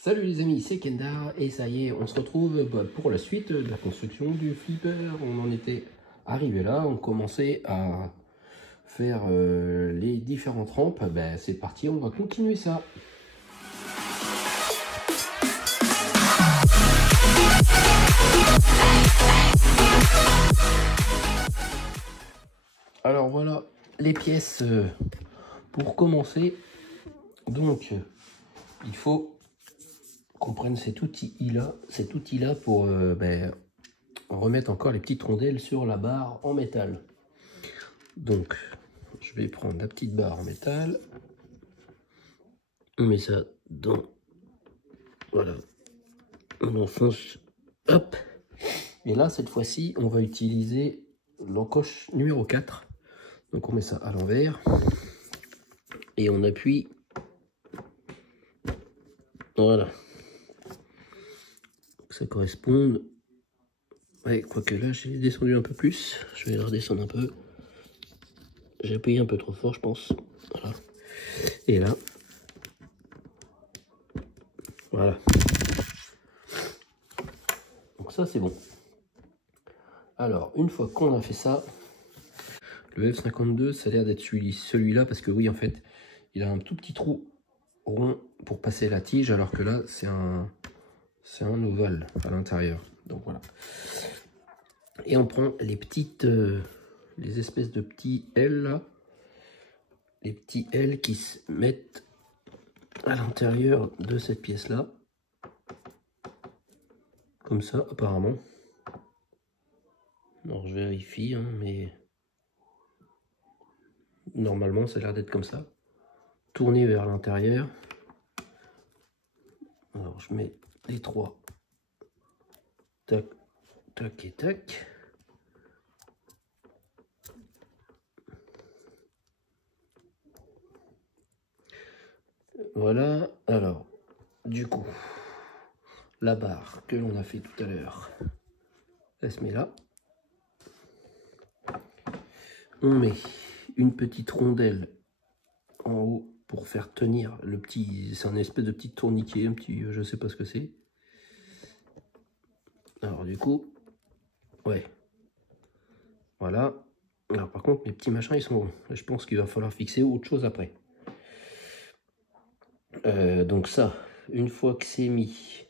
Salut les amis, c'est Kendar et ça y est, on se retrouve pour la suite de la construction du flipper. On en était arrivé là, on commençait à faire les différentes rampes. C'est parti, on va continuer ça. Alors voilà les pièces pour commencer. Donc il faut qu'on prenne cet outil-là pour remettre encore les petites rondelles sur la barre en métal. Donc, je vais prendre la petite barre en métal. On met ça dans... Voilà. On enfonce. Hop. Et là, cette fois-ci, on va utiliser l'encoche numéro 4. Donc, on met ça à l'envers. Et on appuie. Voilà. Que ça corresponde. Ouais, quoique là, j'ai descendu un peu plus. Je vais la redescendre un peu. J'ai appuyé un peu trop fort, je pense. Voilà. Et là. Voilà. Donc ça, c'est bon. Alors, une fois qu'on a fait ça, le F52, ça a l'air d'être celui-là, parce que oui, en fait, il a un tout petit trou rond pour passer la tige, alors que là, c'est un ovale à l'intérieur. Donc voilà. Et on prend les petites, les espèces de petits L, là. Les petits L qui se mettent à l'intérieur de cette pièce-là. Comme ça, apparemment. Alors, je vérifie, hein, mais... Normalement, ça a l'air d'être comme ça. Tourner vers l'intérieur. Alors, je mets les trois. Tac, tac et tac. Voilà. Alors, du coup, la barre que l'on a fait tout à l'heure, elle se met là. On met une petite rondelle en haut pour faire tenir le petit, c'est un espèce de petit tourniquet, un petit, je sais pas ce que c'est. Alors du coup, ouais, voilà. Alors par contre, mes petits machins, ils sont bons. Je pense qu'il va falloir fixer autre chose après. Donc ça, une fois que c'est mis,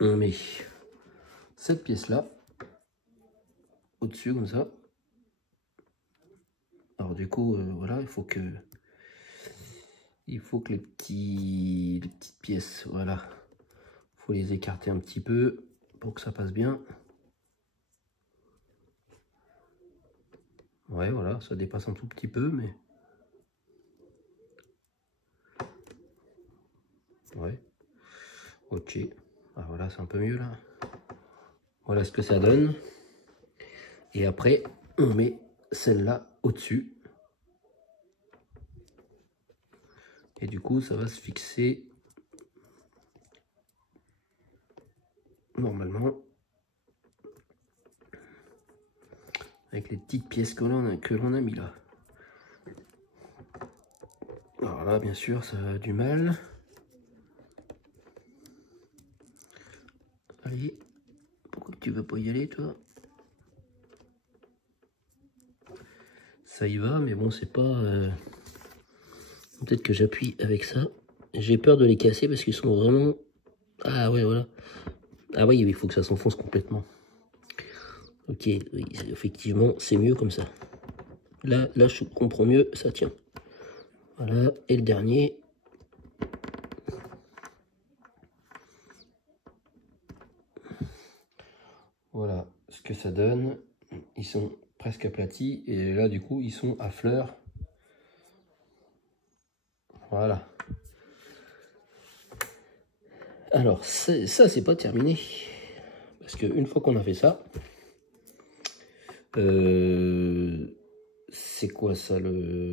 on met cette pièce-là au-dessus comme ça. Alors du coup, voilà, il faut que les petites pièces, voilà, faut les écarter un petit peu pour que ça passe bien. Ouais, voilà, ça dépasse un tout petit peu, mais ouais, ok. Ah, voilà, c'est un peu mieux là. Voilà ce que ça donne. Et après, on met celle-là au-dessus. Et du coup, ça va se fixer normalement avec les petites pièces que l'on a mis là. Alors là, bien sûr, ça a du mal. Allez, pourquoi tu veux pas y aller, toi? Ça y va, mais bon, c'est pas... Peut-être que j'appuie avec ça. J'ai peur de les casser parce qu'ils sont vraiment... Ah ouais, voilà. Ah oui, il faut que ça s'enfonce complètement. Ok, oui, effectivement, c'est mieux comme ça. Là, je comprends mieux, ça tient. Voilà, et le dernier. Voilà ce que ça donne. Ils sont presque aplatis et là, du coup, ils sont à fleur. Voilà. Alors, ça, c'est pas terminé. Parce qu'une fois qu'on a fait ça, c'est quoi ça?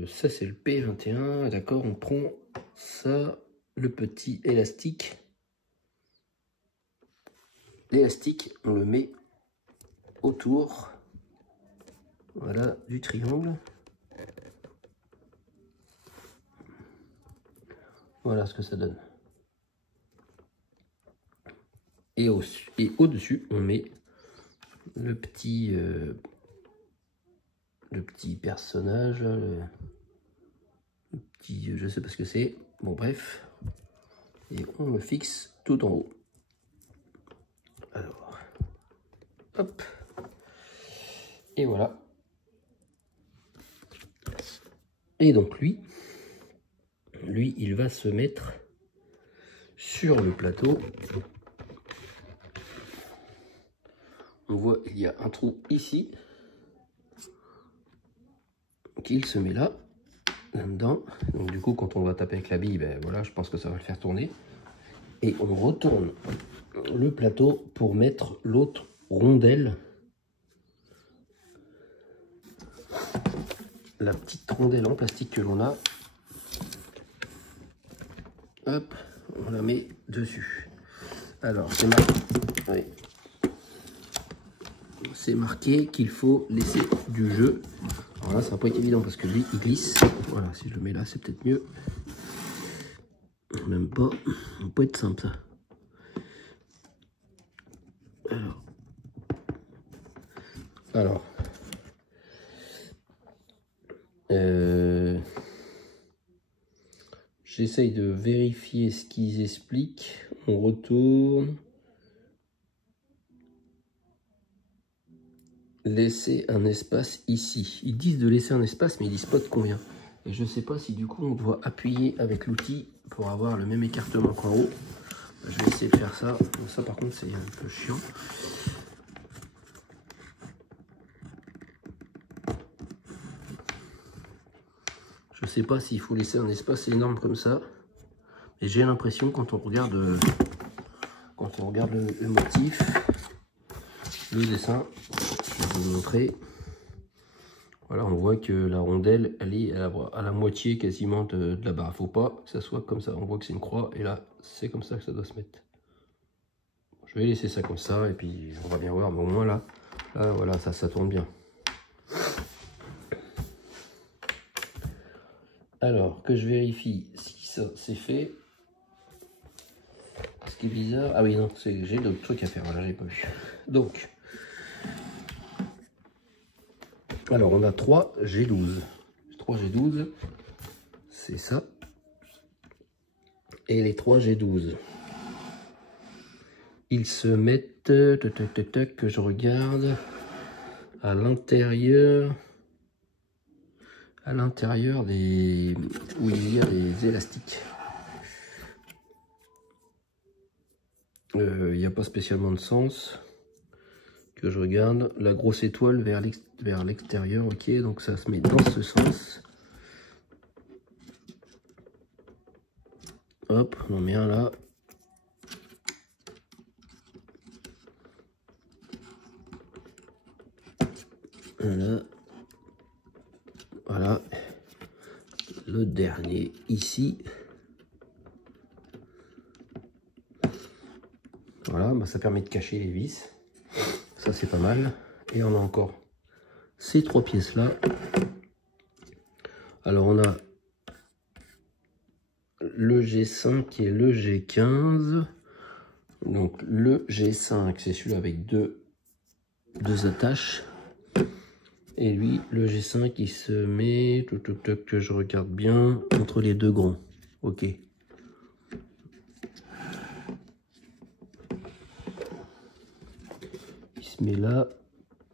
Ça, c'est le P21. D'accord, on prend ça, le petit élastique. L'élastique, on le met autour, voilà, du triangle. Voilà ce que ça donne. Et au-dessus, on met le petit personnage, le petit, je sais pas ce que c'est. Bon, bref. Et on le fixe tout en haut. Alors, hop. Et voilà. Et donc lui, il va se mettre sur le plateau. On voit il y a un trou ici qu'il se met là-dedans. Donc du coup, quand on va taper avec la bille, ben voilà, je pense que ça va le faire tourner. Et on retourne le plateau pour mettre l'autre rondelle. La petite rondelle en plastique que l'on a. Hop, on la met dessus. Alors, c'est marqué. Oui. C'est marqué qu'il faut laisser du jeu. Alors là, ça va pas être évident parce que lui, il glisse. Voilà, si je le mets là, c'est peut-être mieux. Même pas. Ça va pas être simple, ça. Alors. J'essaye de vérifier ce qu'ils expliquent. On retourne. Laisser un espace ici. Ils disent de laisser un espace, mais ils disent pas de combien. Et je sais pas si du coup on doit appuyer avec l'outil pour avoir le même écartement qu'en haut. Je vais essayer de faire ça. Donc ça par contre c'est un peu chiant. Je sais pas s'il faut laisser un espace énorme comme ça. Mais j'ai l'impression quand on regarde le motif, le dessin, je vais vous montrer. Voilà, on voit que la rondelle, elle est à la moitié quasiment de la barre. Faut pas que ça soit comme ça. On voit que c'est une croix et là, c'est comme ça que ça doit se mettre. Je vais laisser ça comme ça et puis on va bien voir. Mais au moins là voilà, ça tourne bien. Alors, que je vérifie si ça c'est fait. Ce qui est bizarre... Ah oui, non, j'ai d'autres trucs à faire. Voilà, j'ai pas vu. Donc... Alors, on a 3 G12. 3 G12, c'est ça. Et les 3 G12, ils se mettent, que je regarde, à l'intérieur des... où il y a les élastiques. Il n'y a pas spécialement de sens. Que je regarde, la grosse étoile vers l'extérieur, ok, donc ça se met dans ce sens. Hop, on en met un là. Là. Voilà. Le dernier ici. Voilà, bah ça permet de cacher les vis. Ça c'est pas mal. Et on a encore ces 3 pièces là. Alors on a le G5 et le G15. Donc le G5 c'est celui-là avec deux attaches. Et lui, le G5 il se met, que je regarde bien, entre les deux grands. Ok. Il se met là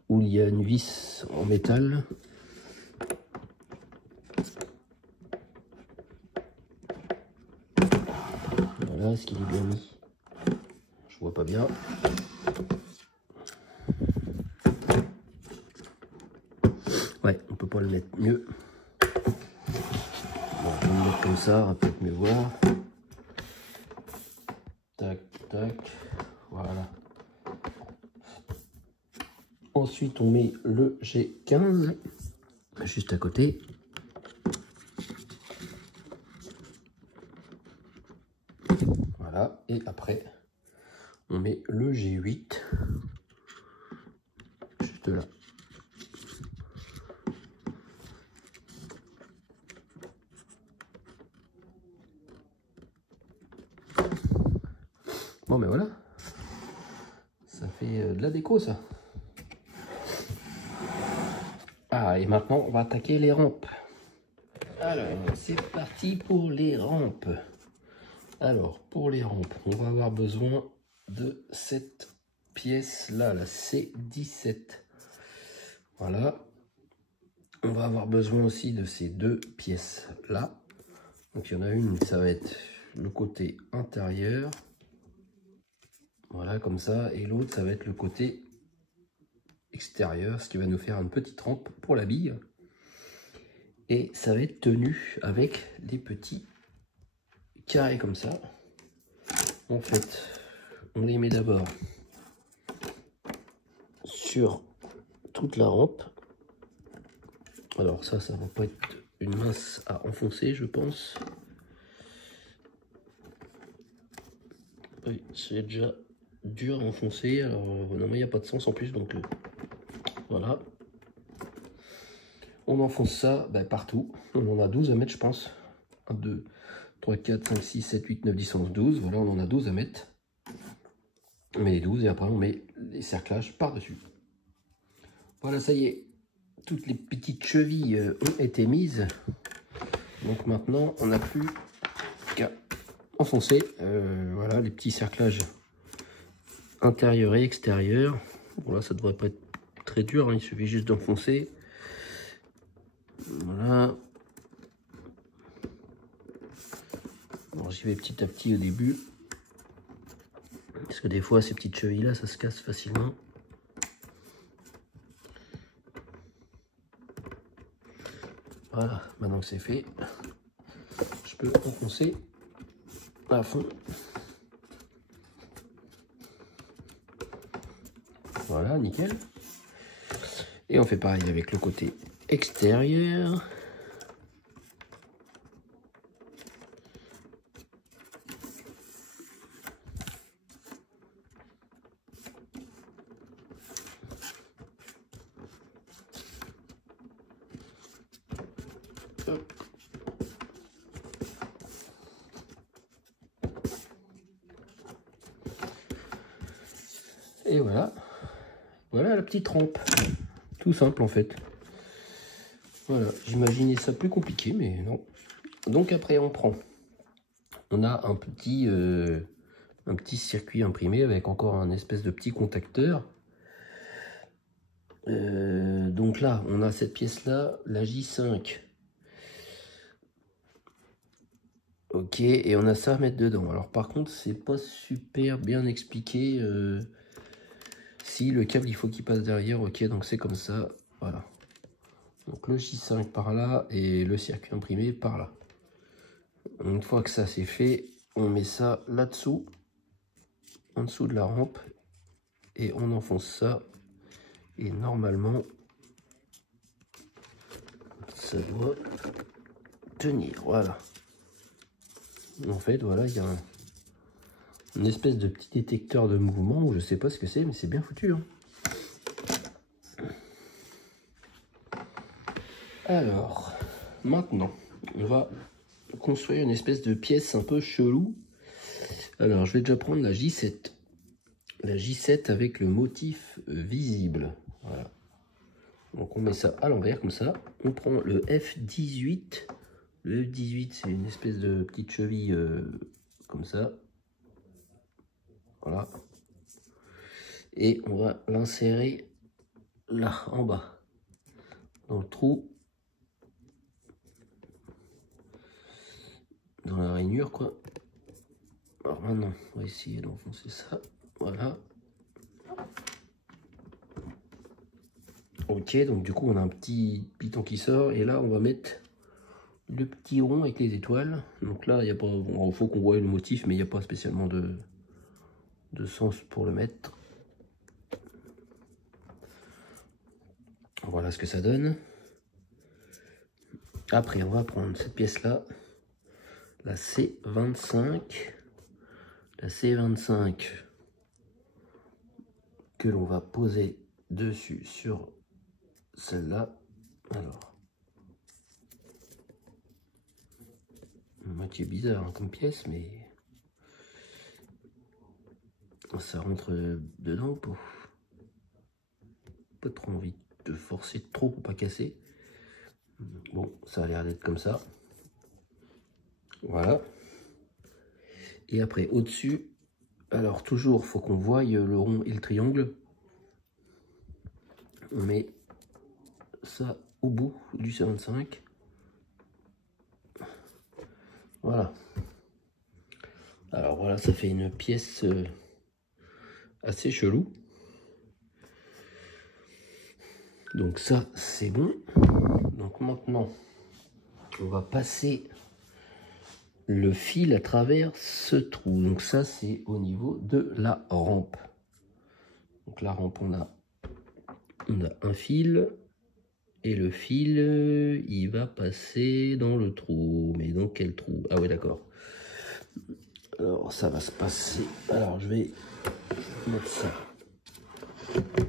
où il y a une vis en métal. Voilà, est-ce qu'il est bien mis? Je vois pas bien. Ouais, on peut pas le mettre mieux. Bon, on va le mettre comme ça, on va peut-être mieux voir. Tac, tac, voilà. Ensuite, on met le G15 juste à côté. Voilà, et après, on met le G8 juste là. Bon ben voilà, ça fait de la déco ça. Ah, et maintenant on va attaquer les rampes. Alors c'est parti pour les rampes. Alors pour les rampes, on va avoir besoin de cette pièce là, la C17. Voilà. On va avoir besoin aussi de ces deux pièces là. Donc il y en a une, ça va être le côté intérieur. Voilà, comme ça. Et l'autre, ça va être le côté extérieur, ce qui va nous faire une petite rampe pour la bille. Et ça va être tenu avec des petits carrés comme ça. En fait, on les met d'abord sur toute la rampe. Alors ça va pas être une masse à enfoncer, je pense. Oui, c'est déjà dur à enfoncer. Alors normalement, il n'y a pas de sens en plus, donc voilà. On enfonce ça partout. On en a 12 à mettre, je pense. 1, 2, 3, 4, 5, 6, 7, 8, 9, 10, 11, 12. Voilà, on en a 12 à mettre. On met les 12 et après on met les cerclages par-dessus. Voilà, ça y est. Toutes les petites chevilles ont été mises. Donc maintenant, on n'a plus qu'à enfoncer. Voilà, les petits cerclages intérieurs et extérieurs. Bon, là, ça devrait pas être très dur. Hein, il suffit juste d'enfoncer. Voilà. Bon, j'y vais petit à petit au début. Parce que des fois, ces petites chevilles là, ça se casse facilement. Voilà, maintenant que c'est fait, je peux enfoncer à fond. Voilà, nickel. Et on fait pareil avec le côté extérieur. Hop. Et voilà. Voilà la petite rampe. Tout simple en fait. Voilà, j'imaginais ça plus compliqué, mais non. Donc après on prend. On a un petit circuit imprimé avec encore un espèce de petit contacteur. Donc là, on a cette pièce-là, la J5. Ok, et on a ça à mettre dedans. Alors par contre, c'est pas super bien expliqué. Si le câble, il faut qu'il passe derrière. Ok, donc c'est comme ça. Voilà. Donc le J5 par là et le circuit imprimé par là. Une fois que ça c'est fait, on met ça là-dessous, en dessous de la rampe, et on enfonce ça. Et normalement, ça doit tenir. Voilà. En fait, voilà, il y a une espèce de petit détecteur de mouvement, ou je sais pas ce que c'est, mais c'est bien foutu. Hein. Alors, maintenant, on va construire une espèce de pièce un peu chelou. Alors, je vais déjà prendre la J7. La J7 avec le motif visible. Voilà. Donc, on met ça à l'envers, comme ça. On prend le F18. Le F18, c'est une espèce de petite cheville comme ça. Voilà. Et on va l'insérer là, en bas. Dans le trou. Dans la rainure, quoi. Alors maintenant, on va essayer d'enfoncer ça. Voilà. Ok, donc du coup, on a un petit piton qui sort. Et là, on va mettre le petit rond avec les étoiles. Donc là, il y a pas, bon, faut qu'on voie le motif, mais il n'y a pas spécialement de sens pour le mettre. Voilà ce que ça donne. Après, on va prendre cette pièce-là, la C25. La C25 que l'on va poser dessus sur celle-là. Alors, moitié bizarre hein, comme pièce, mais ça rentre dedans pour pas trop envie de forcer trop pour pas casser. Bon, ça a l'air d'être comme ça. Voilà. Et après, au-dessus, alors toujours, faut qu'on voie le rond et le triangle. On met ça au bout du C25. Voilà. Alors voilà, ça fait une pièce assez chelou. Donc ça, c'est bon. Donc maintenant, on va passer le fil à travers ce trou. Donc ça, c'est au niveau de la rampe. Donc la rampe, on a un fil. Et le fil, il va passer dans le trou. Mais dans quel trou? Ah ouais, d'accord. Alors ça va se passer. Alors je vais mettre ça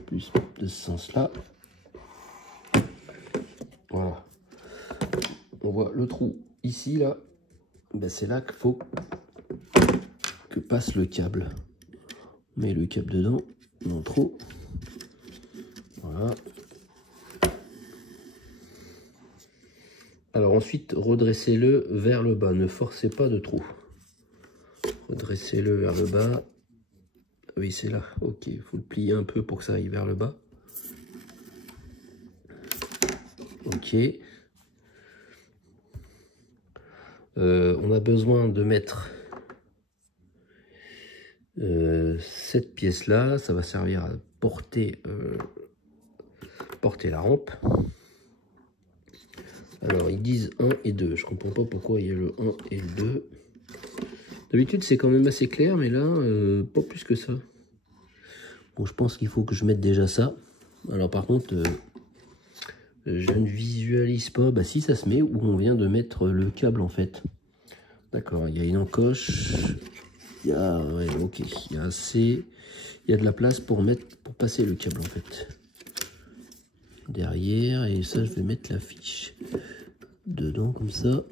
plus de ce sens-là. Voilà. On voit le trou ici, là. Ben, c'est là qu'il faut que passe le câble. On met le câble dedans, dans le trou. Voilà. Alors ensuite, redressez-le vers le bas. Ne forcez pas de trop. Redressez-le vers le bas. Oui, c'est là. Ok, il faut le plier un peu pour que ça aille vers le bas. Ok. On a besoin de mettre cette pièce-là. Ça va servir à porter, porter la rampe. Alors, ils disent 1 et 2. Je comprends pas pourquoi il y a le 1 et le 2. D'habitude, c'est quand même assez clair, mais là, pas plus que ça. Bon, je pense qu'il faut que je mette déjà ça. Alors, par contre, je ne visualise pas. Bah, si ça se met, où on vient de mettre le câble, en fait. D'accord, il y a une encoche. Il y a, ouais, ok, il y a assez. Il y a de la place pour passer le câble, en fait. Derrière, et ça, je vais mettre la fiche dedans, comme ça.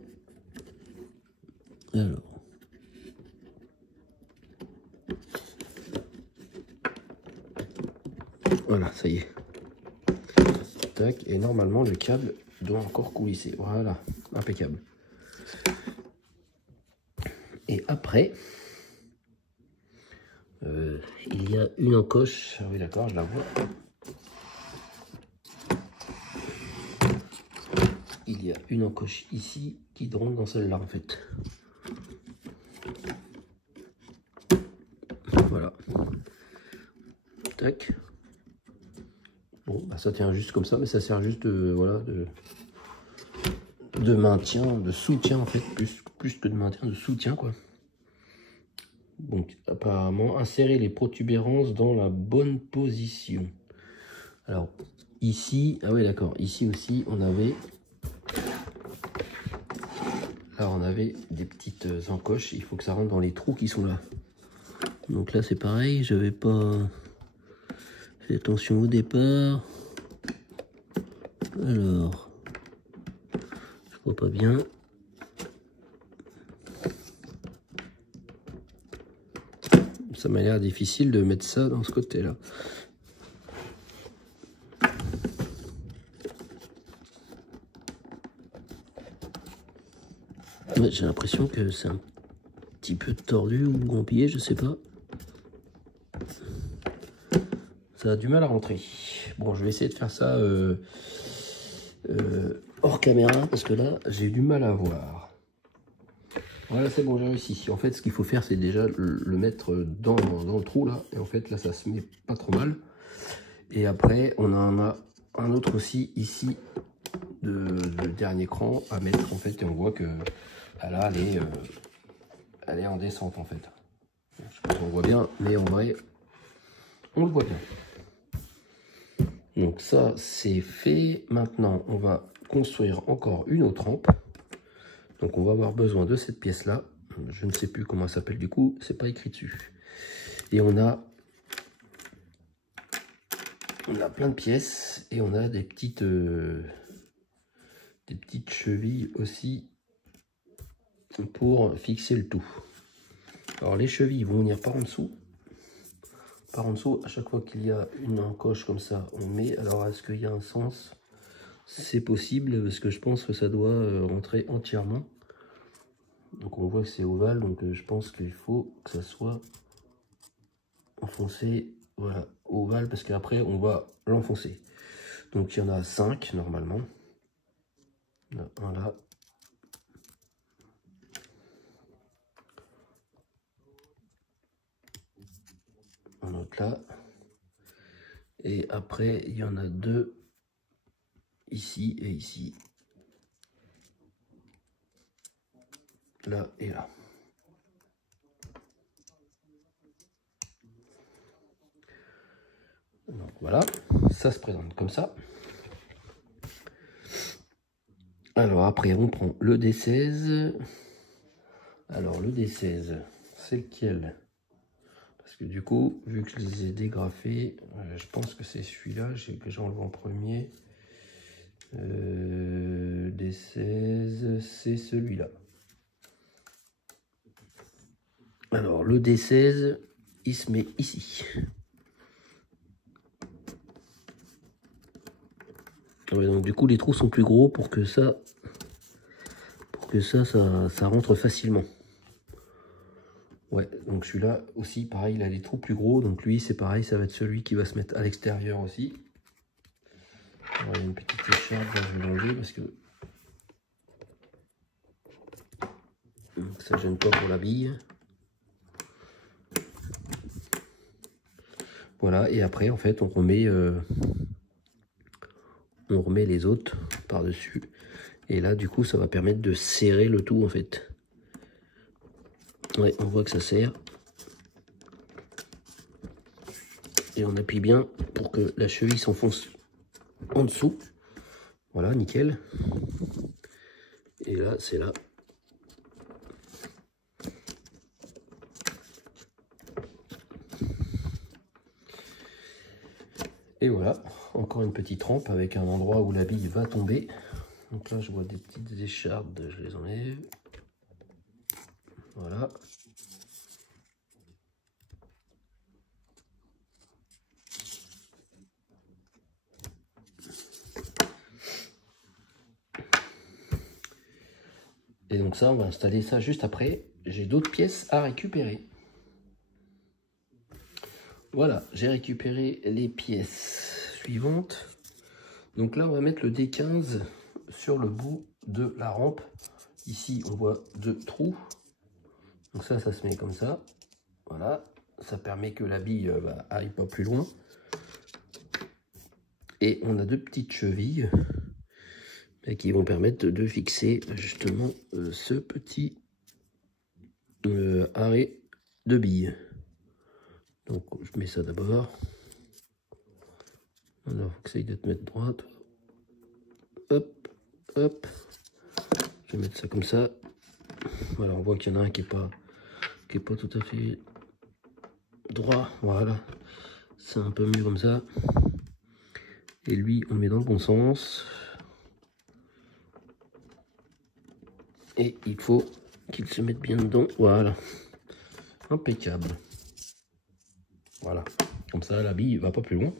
Alors. Voilà, ça y est. Tac, et normalement le câble doit encore coulisser. Voilà, impeccable. Et après, il y a une encoche. Ah oui, d'accord, je la vois. Il y a une encoche ici qui rentre dans celle-là en fait. Voilà. Tac. Bon, bah ça tient juste comme ça, mais ça sert juste voilà, de maintien, de soutien en fait, plus que de maintien, de soutien quoi. Donc apparemment, insérer les protubérances dans la bonne position. Alors ici, ah oui d'accord, ici aussi on avait, là on avait des petites encoches, il faut que ça rentre dans les trous qui sont là. Donc là c'est pareil, j'avais pas fait attention au départ. Alors, je vois pas bien. Ça m'a l'air difficile de mettre ça dans ce côté-là. Ouais, j'ai l'impression que c'est un petit peu tordu ou gompillé, je sais pas. Ça a du mal à rentrer. Bon, je vais essayer de faire ça hors caméra parce que là, j'ai du mal à voir. Voilà, c'est bon, j'ai réussi. En fait, ce qu'il faut faire, c'est déjà le mettre dans le trou, là. Et en fait, là, ça se met pas trop mal. Et après, on en a un autre aussi, ici, de dernier cran à mettre, en fait. Et on voit que là, elle est en descente, en fait. Je sais pas si on voit bien, mais en vrai, on le voit bien. Donc ça, c'est fait. Maintenant, on va construire encore une autre rampe. Donc on va avoir besoin de cette pièce-là. Je ne sais plus comment elle s'appelle du coup, c'est pas écrit dessus. Et on a plein de pièces et on a des petites chevilles aussi pour fixer le tout. Alors les chevilles vont venir par en dessous. par en dessous, à chaque fois qu'il y a une encoche comme ça, on met. Alors, est-ce qu'il y a un sens? C'est possible, parce que je pense que ça doit rentrer entièrement. Donc, on voit que c'est ovale, donc je pense qu'il faut que ça soit enfoncé, voilà, ovale, parce qu'après, on va l'enfoncer. Donc, il y en a 5, normalement. Il y en a un là. Un autre là. Et après, il y en a 2 ici et ici. Là et là. Donc voilà, ça se présente comme ça. Alors après, on prend le D16. Alors le D16, c'est lequel? Parce que du coup, vu que je les ai dégrafés, je pense que c'est celui-là que j'enlève en premier. D16, c'est celui-là. Alors le D16, il se met ici. Ouais, donc du coup les trous sont plus gros pour que ça rentre facilement. Ouais, donc celui-là aussi pareil, il a des trous plus gros, donc lui c'est pareil, ça va être celui qui va se mettre à l'extérieur aussi. Alors, il y a une petite écharpe, je vais l'enlever parce que ça gêne pas pour la bille. Voilà, et après en fait on remet les autres par-dessus. Et là du coup ça va permettre de serrer le tout en fait. Ouais, on voit que ça serre. Et on appuie bien pour que la cheville s'enfonce en dessous. Voilà, nickel. Et là, c'est là. Et voilà, encore une petite rampe avec un endroit où la bille va tomber. Donc là, je vois des petites échardes, je les enlève. Voilà. Et donc ça, on va installer ça juste après. J'ai d'autres pièces à récupérer. Voilà, j'ai récupéré les pièces suivantes. Donc là, on va mettre le D15 sur le bout de la rampe. Ici, on voit 2 trous. Donc ça se met comme ça. Voilà, ça permet que la bille aille pas plus loin. Et on a 2 petites chevilles qui vont permettre de fixer justement ce petit arrêt de bille. Donc je mets ça d'abord. Alors, essaye de te mettre droite. Hop, hop. Je vais mettre ça comme ça. Voilà, on voit qu'il y en a un qui est pas tout à fait droit. Voilà, c'est un peu mieux comme ça. Et lui, on met dans le bon sens. Et il faut qu'il se mette bien dedans. Voilà, impeccable. Voilà, comme ça la bille va pas plus loin.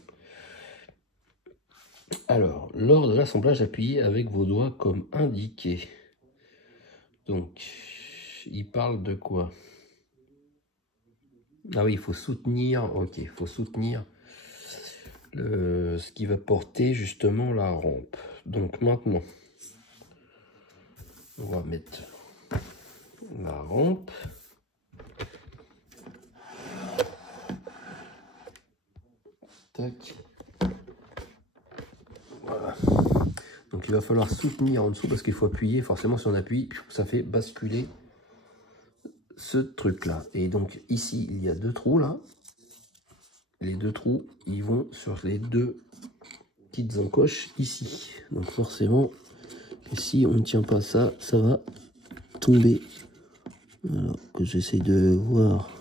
Alors, lors de l'assemblage, appuyez avec vos doigts comme indiqué. Donc, il parle de quoi? Ah oui, il faut soutenir, ok, il faut soutenir ce qui va porter justement la rampe. Donc maintenant, on va mettre la rampe. Tac. Voilà. Donc il va falloir soutenir en dessous parce qu'il faut appuyer. Forcément, si on appuie, ça fait basculer ce truc là. Et donc ici, il y a 2 trous là. Les 2 trous, ils vont sur les 2 petites encoches ici. Donc forcément, si on ne tient pas ça, ça va tomber. Alors que j'essaie de voir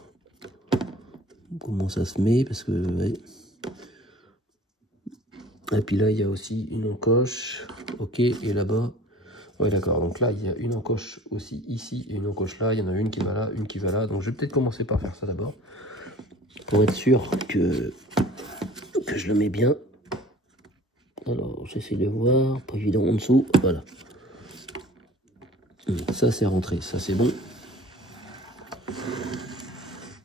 comment ça se met parce que ouais. Et puis là il y a aussi une encoche, ok, et là-bas, ouais d'accord, donc là il y a une encoche aussi ici et une encoche là, il y en a une qui va là, une qui va là, donc je vais peut-être commencer par faire ça d'abord. pour être sûr que je le mets bien. Alors, j'essaie de voir, pas évident en dessous, voilà. Ça, c'est rentré, ça, c'est bon.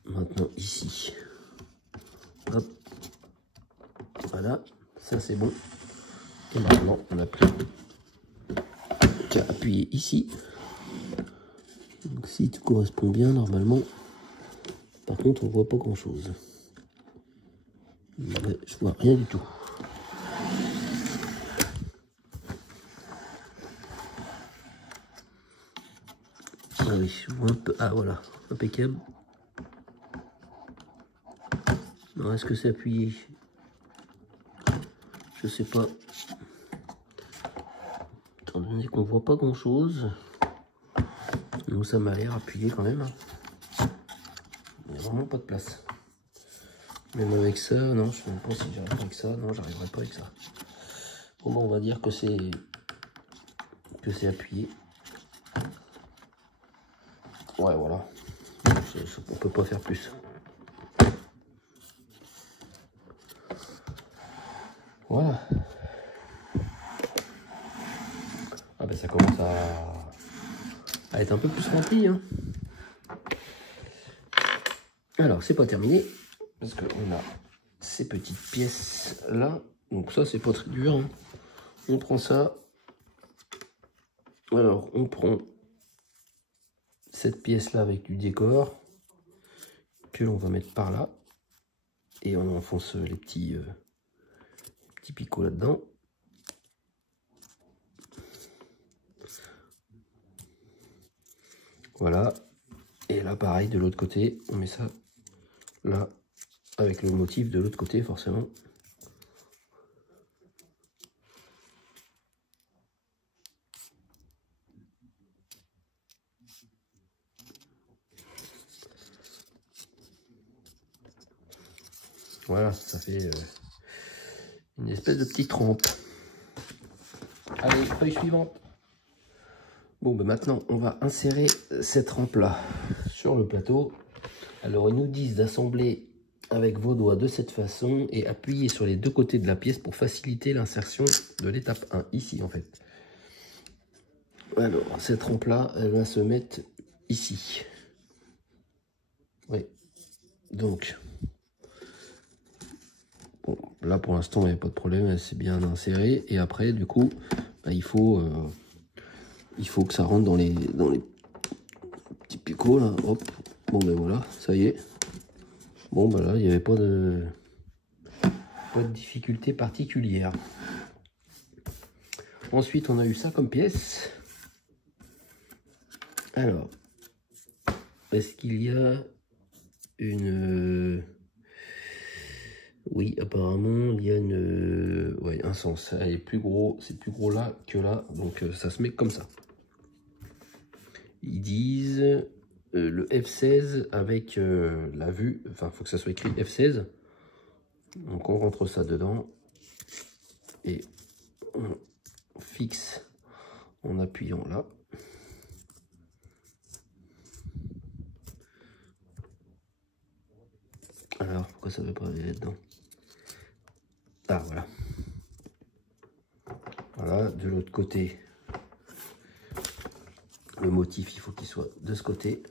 Maintenant, ici. Hop. Voilà, ça, c'est bon. Et maintenant, on n'a plus qu'à appuyer ici. Donc, si tout correspond bien, normalement. Par contre, on voit pas grand-chose. Je vois rien du tout. Ah oui, je vois un peu. Ah voilà, impeccable. Alors, est-ce que c'est appuyé? Je sais pas. Étant donné qu'on voit pas grand-chose. Donc ça m'a l'air appuyé quand même. Il n'y a vraiment pas de place. Même avec ça, non, je ne sais même pas si j'arrive avec ça. Non, j'arriverai pas avec ça. Bon, on va dire que c'est appuyé. Ouais, voilà. On peut pas faire plus. Voilà. Ah ben ça commence à être un peu plus rempli. Hein. Alors, c'est pas terminé. Parce qu'on a ces petites pièces là. Donc ça, c'est pas très dur. Hein. On prend ça. Alors, on prend cette pièce là avec du décor que l'on va mettre par là et on enfonce les petits picots là dedans. Voilà, et là pareil de l'autre côté on met ça là avec le motif de l'autre côté forcément. Voilà, ça fait une espèce de petite rampe. Allez, feuille suivante. Bon, ben maintenant, on va insérer cette rampe-là sur le plateau. Alors, ils nous disent d'assembler avec vos doigts de cette façon et appuyer sur les deux côtés de la pièce pour faciliter l'insertion de l'étape 1, ici en fait. Alors, cette rampe-là, elle va se mettre ici. Oui, donc... Bon, là pour l'instant il n'y a pas de problème, elle s'est bien insérée et après du coup bah, il faut que ça rentre dans les petits picots là, hop, bon ben voilà, ça y est. Bon ben là il n'y avait pas de difficulté particulière. Ensuite on a eu ça comme pièce. Alors, est-ce qu'il y a une... Oui, apparemment, il y a ouais, un sens. Elle est plus gros, c'est plus gros là que là, donc ça se met comme ça. Ils disent le F16 avec la vue, enfin, il faut que ça soit écrit F16. Donc on rentre ça dedans et on fixe en appuyant là. Alors, pourquoi ça ne veut pas aller là-dedans? Ah, voilà. Voilà, de l'autre côté, le motif, il faut qu'il soit de ce côté.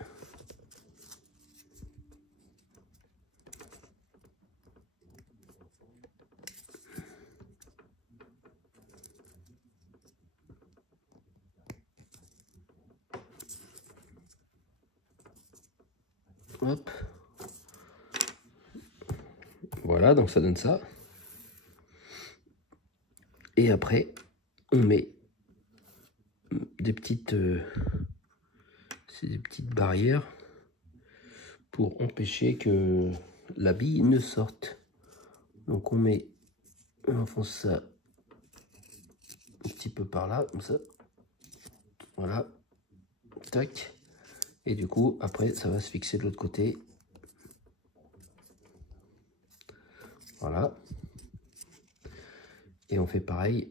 Hop. Voilà, donc ça donne ça. Et après, on met des petites... c'est des petites barrières pour empêcher que la bille ne sorte. Donc on enfonce ça un petit peu par là, comme ça. Voilà. Tac. Et du coup, après, ça va se fixer de l'autre côté. Voilà. Et on fait pareil.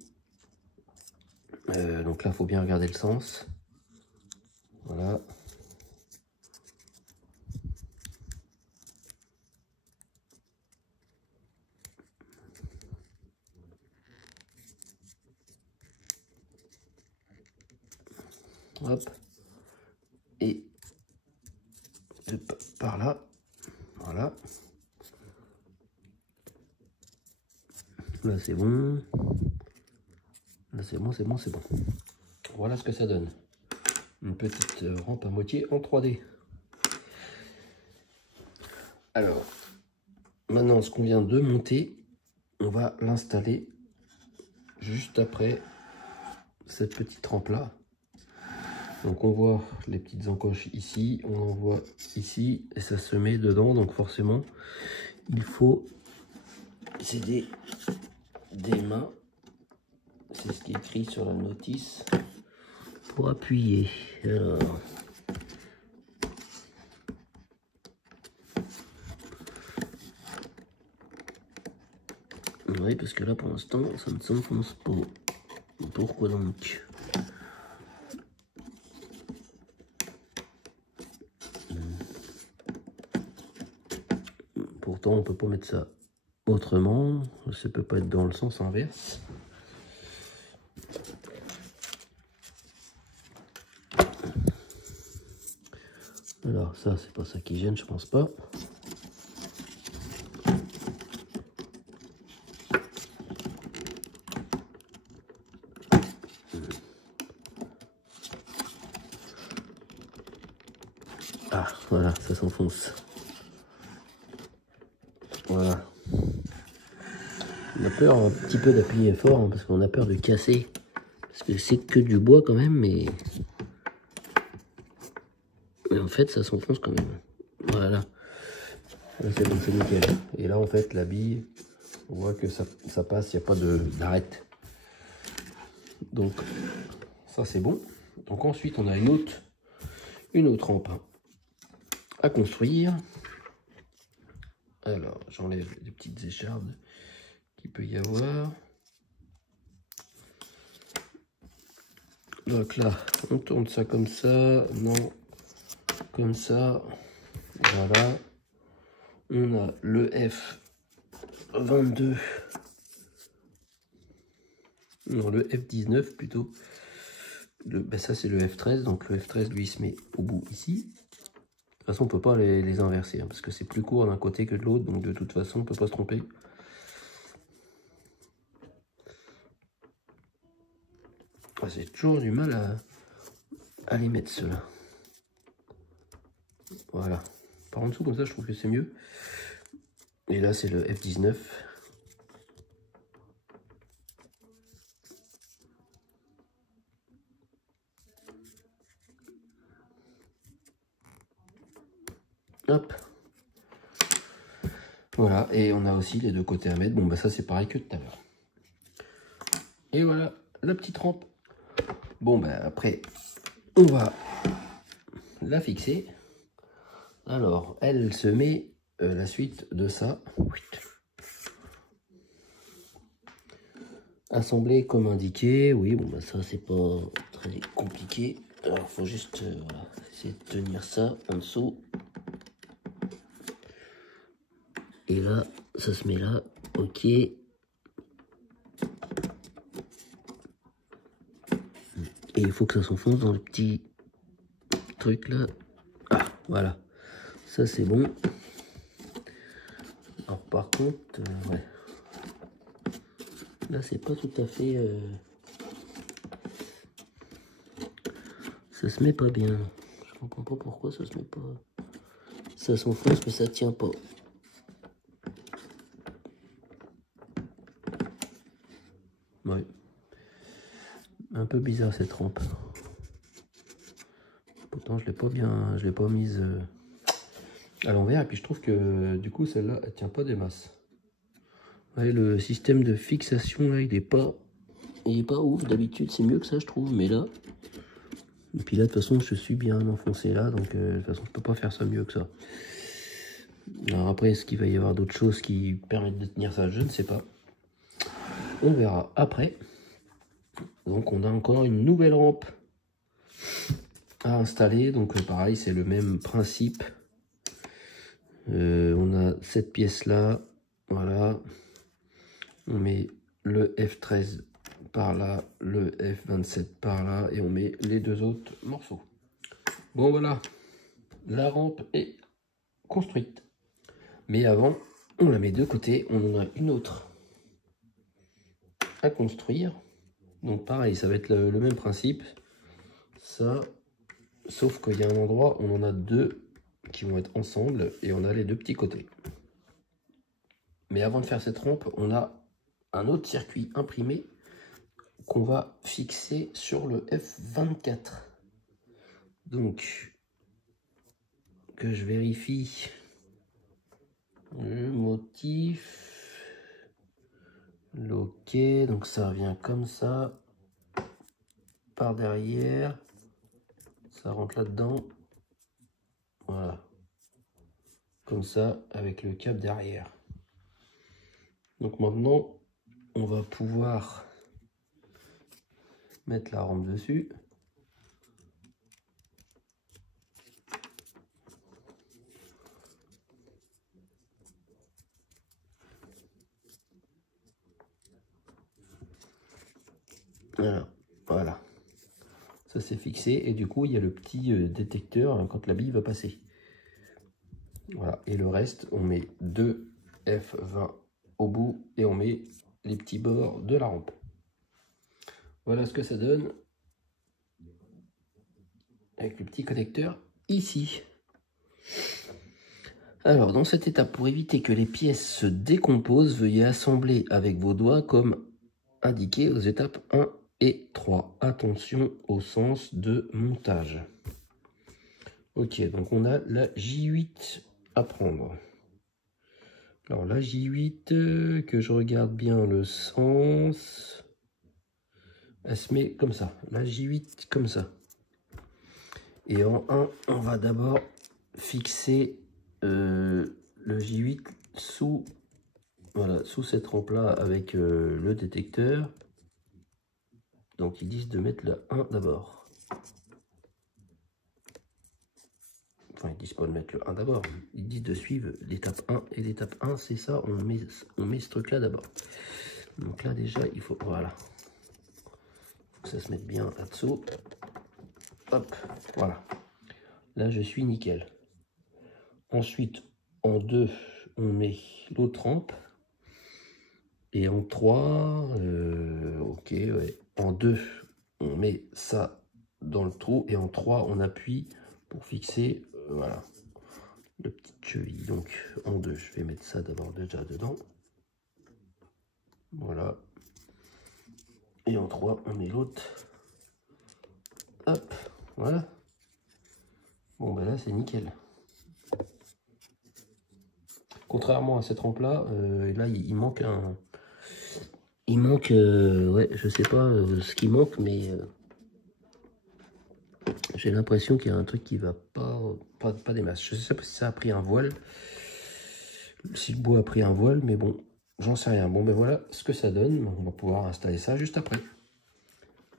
Donc là, il faut bien regarder le sens. Voilà. hop, et par là, voilà. Là c'est bon, là c'est bon, c'est bon, c'est bon. Voilà ce que ça donne. Une petite rampe à moitié en 3D. Alors, maintenant ce qu'on vient de monter, on va l'installer juste après cette petite rampe là. Donc on voit les petites encoches ici, on en voit ici, et ça se met dedans, donc forcément il faut s'aider des mains, c'est ce qui est écrit sur la notice, pour appuyer. Alors, oui, parce que là pour l'instant ça ne s'enfonce pas. Pourquoi donc? Pourtant on peut pas mettre ça autrement, ça peut pas être dans le sens inverse. Alors ça c'est pas ça qui gêne, je pense pas. Ah voilà, ça s'enfonce. Voilà. On a peur un petit peu d'appuyer fort hein, parce qu'on a peur de casser. Parce que c'est que du bois quand même, mais en fait ça s'enfonce quand même. Voilà. Là c'est bon, c'est nickel. Et là en fait la bille, on voit que ça passe, il n'y a pas d'arrête. Donc ça c'est bon. Donc ensuite on a une autre rampe à construire. Alors j'enlève les petites échardes qu'il peut y avoir. Donc là on tourne ça comme ça, non, comme ça, voilà. On a le F22, non le F19 plutôt. Ça c'est le F13, donc le F13 lui il se met au bout ici. De toute façon on peut pas les inverser hein, parce que c'est plus court d'un côté que de l'autre, donc de toute façon on peut pas se tromper. Ah, j'ai toujours du mal à les mettre ceux-là. Voilà. Par en dessous comme ça je trouve que c'est mieux. Et là c'est le F19. Hop. Voilà, et on a aussi les deux côtés à mettre. Bon bah ça c'est pareil que tout à l'heure. Et voilà la petite rampe. Bon bah après on va la fixer. Alors elle se met la suite de ça. Assembler comme indiqué. Oui bon bah ça c'est pas très compliqué. Alors faut juste voilà, essayer de tenir ça en dessous. Et là ça se met là. Ok. Et il faut que ça s'enfonce dans le petit truc là. Ah voilà. Ça c'est bon. Alors par contre, ouais. Là c'est pas tout à fait... ça se met pas bien. Je comprends pas pourquoi ça se met pas... Ça s'enfonce mais ça tient pas. Ouais. Un peu bizarre cette rampe. Pourtant je l'ai pas mise à l'envers. Et puis je trouve que du coup celle-là elle tient pas des masses. Ouais, le système de fixation là il est pas ouf. D'habitude c'est mieux que ça je trouve, mais là. Et puis là de toute façon je suis bien enfoncé là, donc de toute façon je peux pas faire ça mieux que ça. Alors après est-ce qu'il va y avoir d'autres choses qui permettent de tenir ça, je ne sais pas. On verra après. Donc on a encore une nouvelle rampe à installer, donc pareil c'est le même principe. On a cette pièce là, voilà, on met le F13 par là, le F27 par là, et on met les deux autres morceaux. Bon voilà, la rampe est construite. Mais avant, on la met de côté, on en a une autre à construire. Donc pareil, ça va être le même principe. Ça, sauf qu'il y a un endroit où on en a deux qui vont être ensemble et on a les deux petits côtés. Mais avant de faire cette rampe, on a un autre circuit imprimé qu'on va fixer sur le F24. Donc, que je vérifie le motif. Ok, donc ça vient comme ça, par derrière, ça rentre là-dedans, voilà, comme ça, avec le câble derrière. Donc maintenant, on va pouvoir mettre la rampe dessus. Voilà, ça c'est fixé et du coup il y a le petit détecteur hein, quand la bille va passer. Voilà, et le reste on met deux F20 au bout et on met les petits bords de la rampe. Voilà ce que ça donne avec le petit connecteur ici. Alors dans cette étape, pour éviter que les pièces se décomposent, veuillez assembler avec vos doigts comme indiqué aux étapes 1 et 3. Attention au sens de montage. Ok, donc on a la J8 à prendre. Alors la J8, que je regarde bien le sens, elle se met comme ça. La J8 comme ça. Et en 1, on va d'abord fixer le J8 sous, voilà, sous cette rampe-là avec le détecteur. Donc ils disent de mettre le 1 d'abord. Enfin, ils disent pas de mettre le 1 d'abord. Ils disent de suivre l'étape 1. Et l'étape 1, c'est ça, on met ce truc-là d'abord. Donc là, déjà, il faut, voilà. Faut que ça se mette bien là-dessous. Hop, voilà. Là, je suis nickel. Ensuite, en 2, on met l'autre rampe. Et en 3, ok, ouais. En 2, on met ça dans le trou. Et en 3, on appuie pour fixer, voilà, le petit cheville. Donc, en 2, je vais mettre ça d'abord déjà dedans. Voilà. Et en 3, on met l'autre. Hop, voilà. Bon, ben là, c'est nickel. Contrairement à cette rampe-là, là, il manque un... Il manque, ouais, je sais pas ce qui manque, mais j'ai l'impression qu'il y a un truc qui va pas des masses. Je sais pas si ça a pris un voile, si le bois a pris un voile, mais bon, j'en sais rien. Bon, ben voilà ce que ça donne. On va pouvoir installer ça juste après.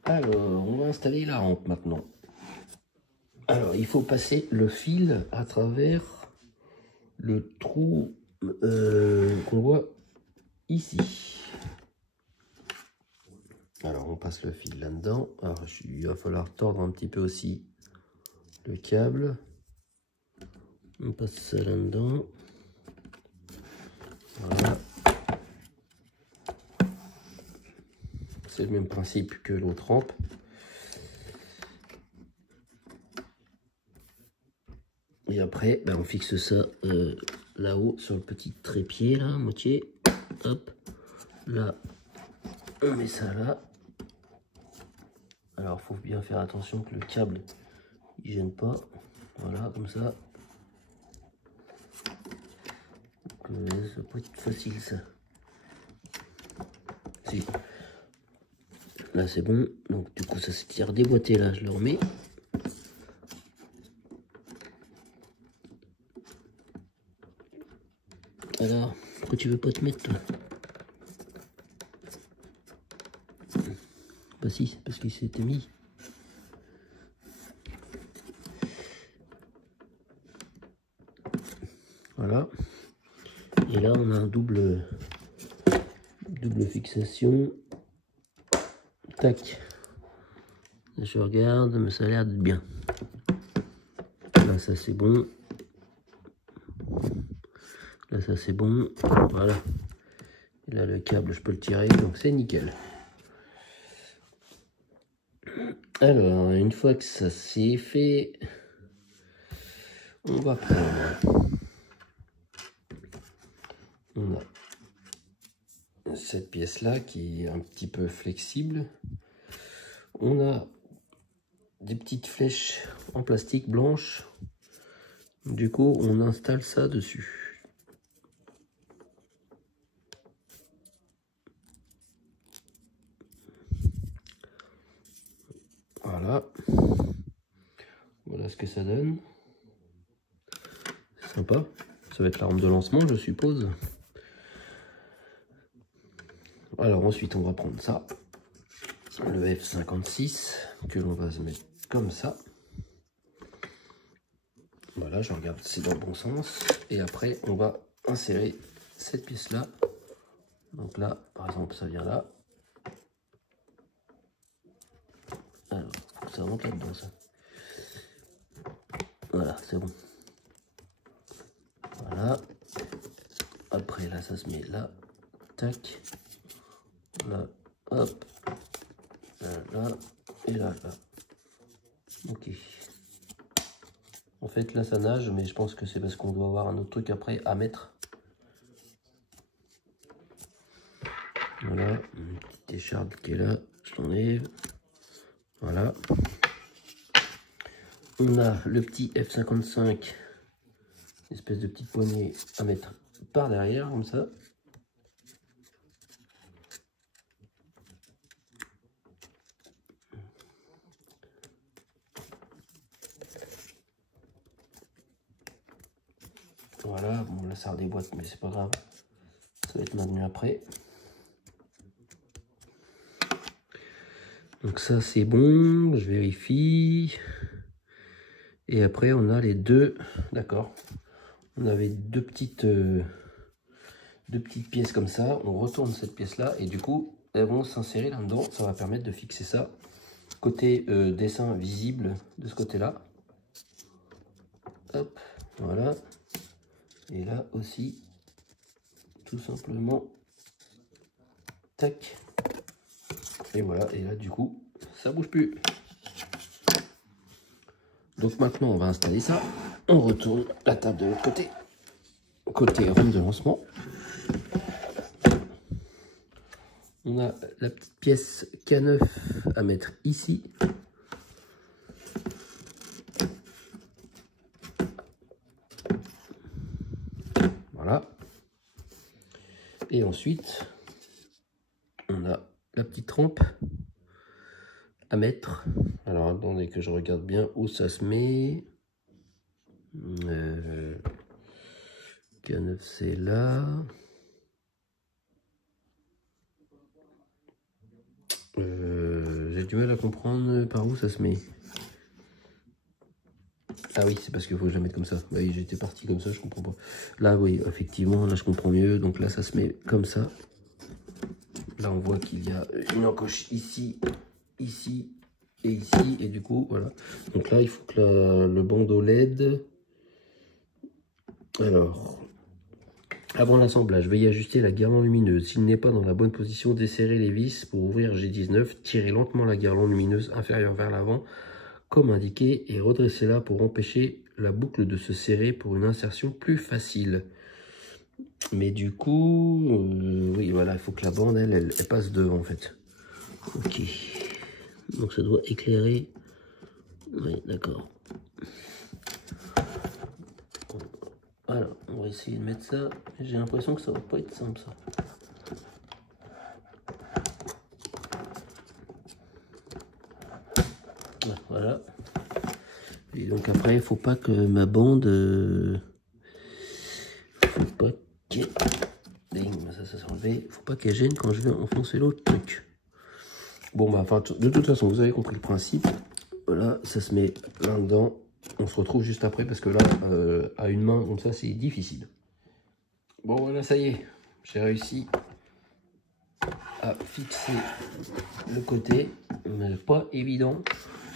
Alors, on va installer la rampe maintenant. Alors, il faut passer le fil à travers le trou qu'on voit ici. Alors, on passe le fil là-dedans. Alors, il va falloir tordre un petit peu aussi le câble. On passe ça là-dedans. Voilà. C'est le même principe que l'autre rampe. Et après, ben, on fixe ça là-haut sur le petit trépied, là, moitié. Hop. Là, on met ça là. Alors, faut bien faire attention que le câble, il gêne pas. Voilà, comme ça. Donc, ça peut être facile, ça. Si. Là, c'est bon. Donc, du coup, ça s'étire déboîté, là, je le remets. Alors, pourquoi tu veux pas te mettre, toi? Bah si, c'est parce qu'il s'était mis. Voilà. Et là, on a un double fixation. Tac. Je regarde, mais ça a l'air d'être bien. Là, ça c'est bon. Là, ça c'est bon. Voilà. Et là, le câble, je peux le tirer, donc c'est nickel. Alors, une fois que ça c'est fait, on va prendre. On a cette pièce-là qui est un petit peu flexible. On a des petites flèches en plastique blanche. Du coup, on installe ça dessus. Voilà. Voilà ce que ça donne. C'est sympa. Ça va être la rampe de lancement, je suppose. Alors ensuite, on va prendre ça. Le F56 que l'on va se mettre comme ça. Voilà, je regarde, c'est dans le bon sens. Et après, on va insérer cette pièce-là. Donc là, par exemple, ça vient là. Alors, faut que ça rentre là-dedans, ça. Voilà, c'est bon. Voilà. Après, là, ça se met là. Tac. Là, hop. Là, là. Et là, là. Ok. En fait, là, ça nage, mais je pense que c'est parce qu'on doit avoir un autre truc après à mettre. Voilà. Une petite écharpe qui est là. Je l'enlève. Voilà. On a le petit F55. Une espèce de petite poignée à mettre par derrière, comme ça. Voilà, bon là ça redéboîte, mais c'est pas grave. Ça va être maintenu après. Donc ça c'est bon, je vérifie. Et après on a les deux, d'accord. On avait deux petites pièces comme ça. On retourne cette pièce là et du coup elles vont s'insérer là-dedans. Ça va permettre de fixer ça. Côté dessin visible de ce côté-là. Hop, voilà. Et là aussi, tout simplement, tac. Et voilà, et là du coup, ça bouge plus. Donc maintenant, on va installer ça. On retourne la table de l'autre côté. Côté rampe de lancement. On a la petite pièce K9 à mettre ici. Voilà. Et ensuite, on a la petite rampe à mettre. Alors attendez que je regarde bien où ça se met. K9 c'est là. J'ai du mal à comprendre par où ça se met. Ah oui, c'est parce qu'il faut que je la mette comme ça. Oui, j'étais parti comme ça, je comprends pas. Là, oui, effectivement, là je comprends mieux. Donc là, ça se met comme ça. Là, on voit qu'il y a une encoche ici, ici et ici. Et du coup, voilà. Donc là, il faut que le bandeau LED... Alors, avant l'assemblage, veuillez ajuster la guirlande lumineuse. S'il n'est pas dans la bonne position, desserrez les vis pour ouvrir G19. Tirez lentement la guirlande lumineuse inférieure vers l'avant, comme indiqué, et redressez-la pour empêcher la boucle de se serrer pour une insertion plus facile. Mais du coup, oui, voilà, il faut que la bande, elle passe devant, en fait. Ok. Donc ça doit éclairer. Oui, d'accord. Alors, on va essayer de mettre ça. J'ai l'impression que ça va pas être simple, ça. Voilà. Et donc après, il faut pas que ma bande... faut pas qu'elle... Ça s'est enlevé. Faut pas qu'elle gêne quand je vais enfoncer l'autre truc. Bon, bah, enfin, de toute façon, vous avez compris le principe. Voilà, ça se met là-dedans. On se retrouve juste après parce que là, à une main, comme ça, c'est difficile. Bon, voilà, ça y est. J'ai réussi à fixer le côté, mais pas évident,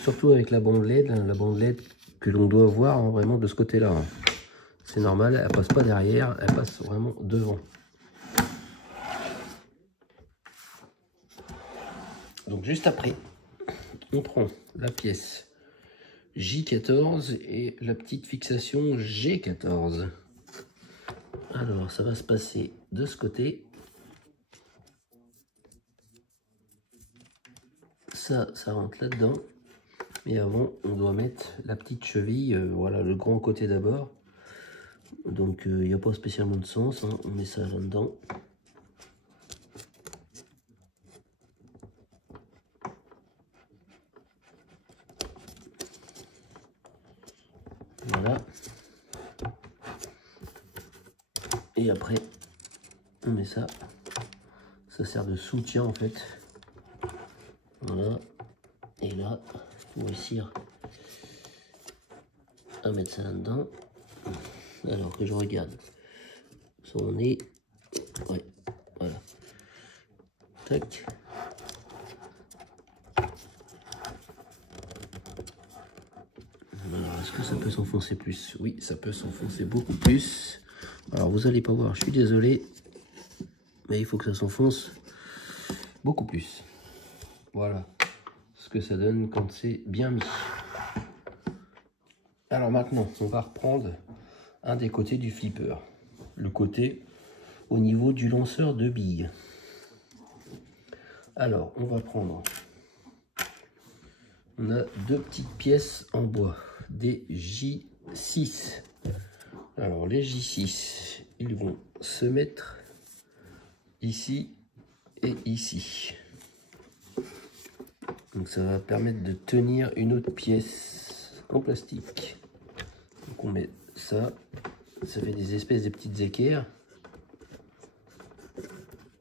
surtout avec la bande LED, hein, la bande LED que l'on doit voir hein, vraiment de ce côté-là. Hein. C'est normal, elle passe pas derrière, elle passe vraiment devant. Donc juste après, on prend la pièce J14 et la petite fixation G14. Alors ça va se passer de ce côté. Ça rentre là-dedans. Mais avant, on doit mettre la petite cheville, voilà, le grand côté d'abord. Donc il n'y a pas spécialement de sens, hein. On met ça là-dedans. Voilà. Et après, on met ça. Ça sert de soutien en fait. Voilà. Et là, il faut réussir à mettre ça là-dedans. Alors que je regarde son nez. Ouais, voilà. Tac. Alors, est-ce que ça peut s'enfoncer plus? Oui, ça peut s'enfoncer beaucoup plus. Alors, vous allez pas voir, je suis désolé. Mais il faut que ça s'enfonce beaucoup plus. Voilà ce que ça donne quand c'est bien mis. Alors maintenant, on va reprendre un des côtés du flipper. Le côté au niveau du lanceur de billes. Alors, on va prendre... On a deux petites pièces en bois, des J6. Alors, les J6, ils vont se mettre ici et ici. Donc, ça va permettre de tenir une autre pièce en plastique. Donc, on met ça. Ça fait des espèces de petites équerres.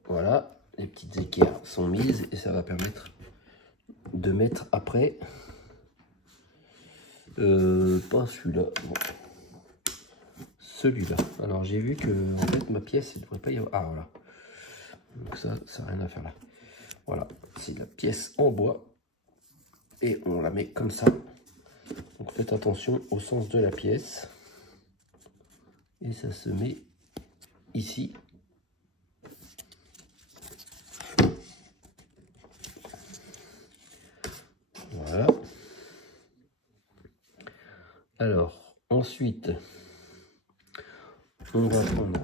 Voilà, les petites équerres sont mises et ça va permettre de mettre après pas celui-là, bon. Celui-là. Alors j'ai vu que en fait ma pièce il ne devrait pas y avoir. Ah voilà. Donc ça n'a rien à faire là. Voilà, c'est la pièce en bois et on la met comme ça. Donc faites attention au sens de la pièce. Et ça se met ici. Voilà. Alors, ensuite, on va prendre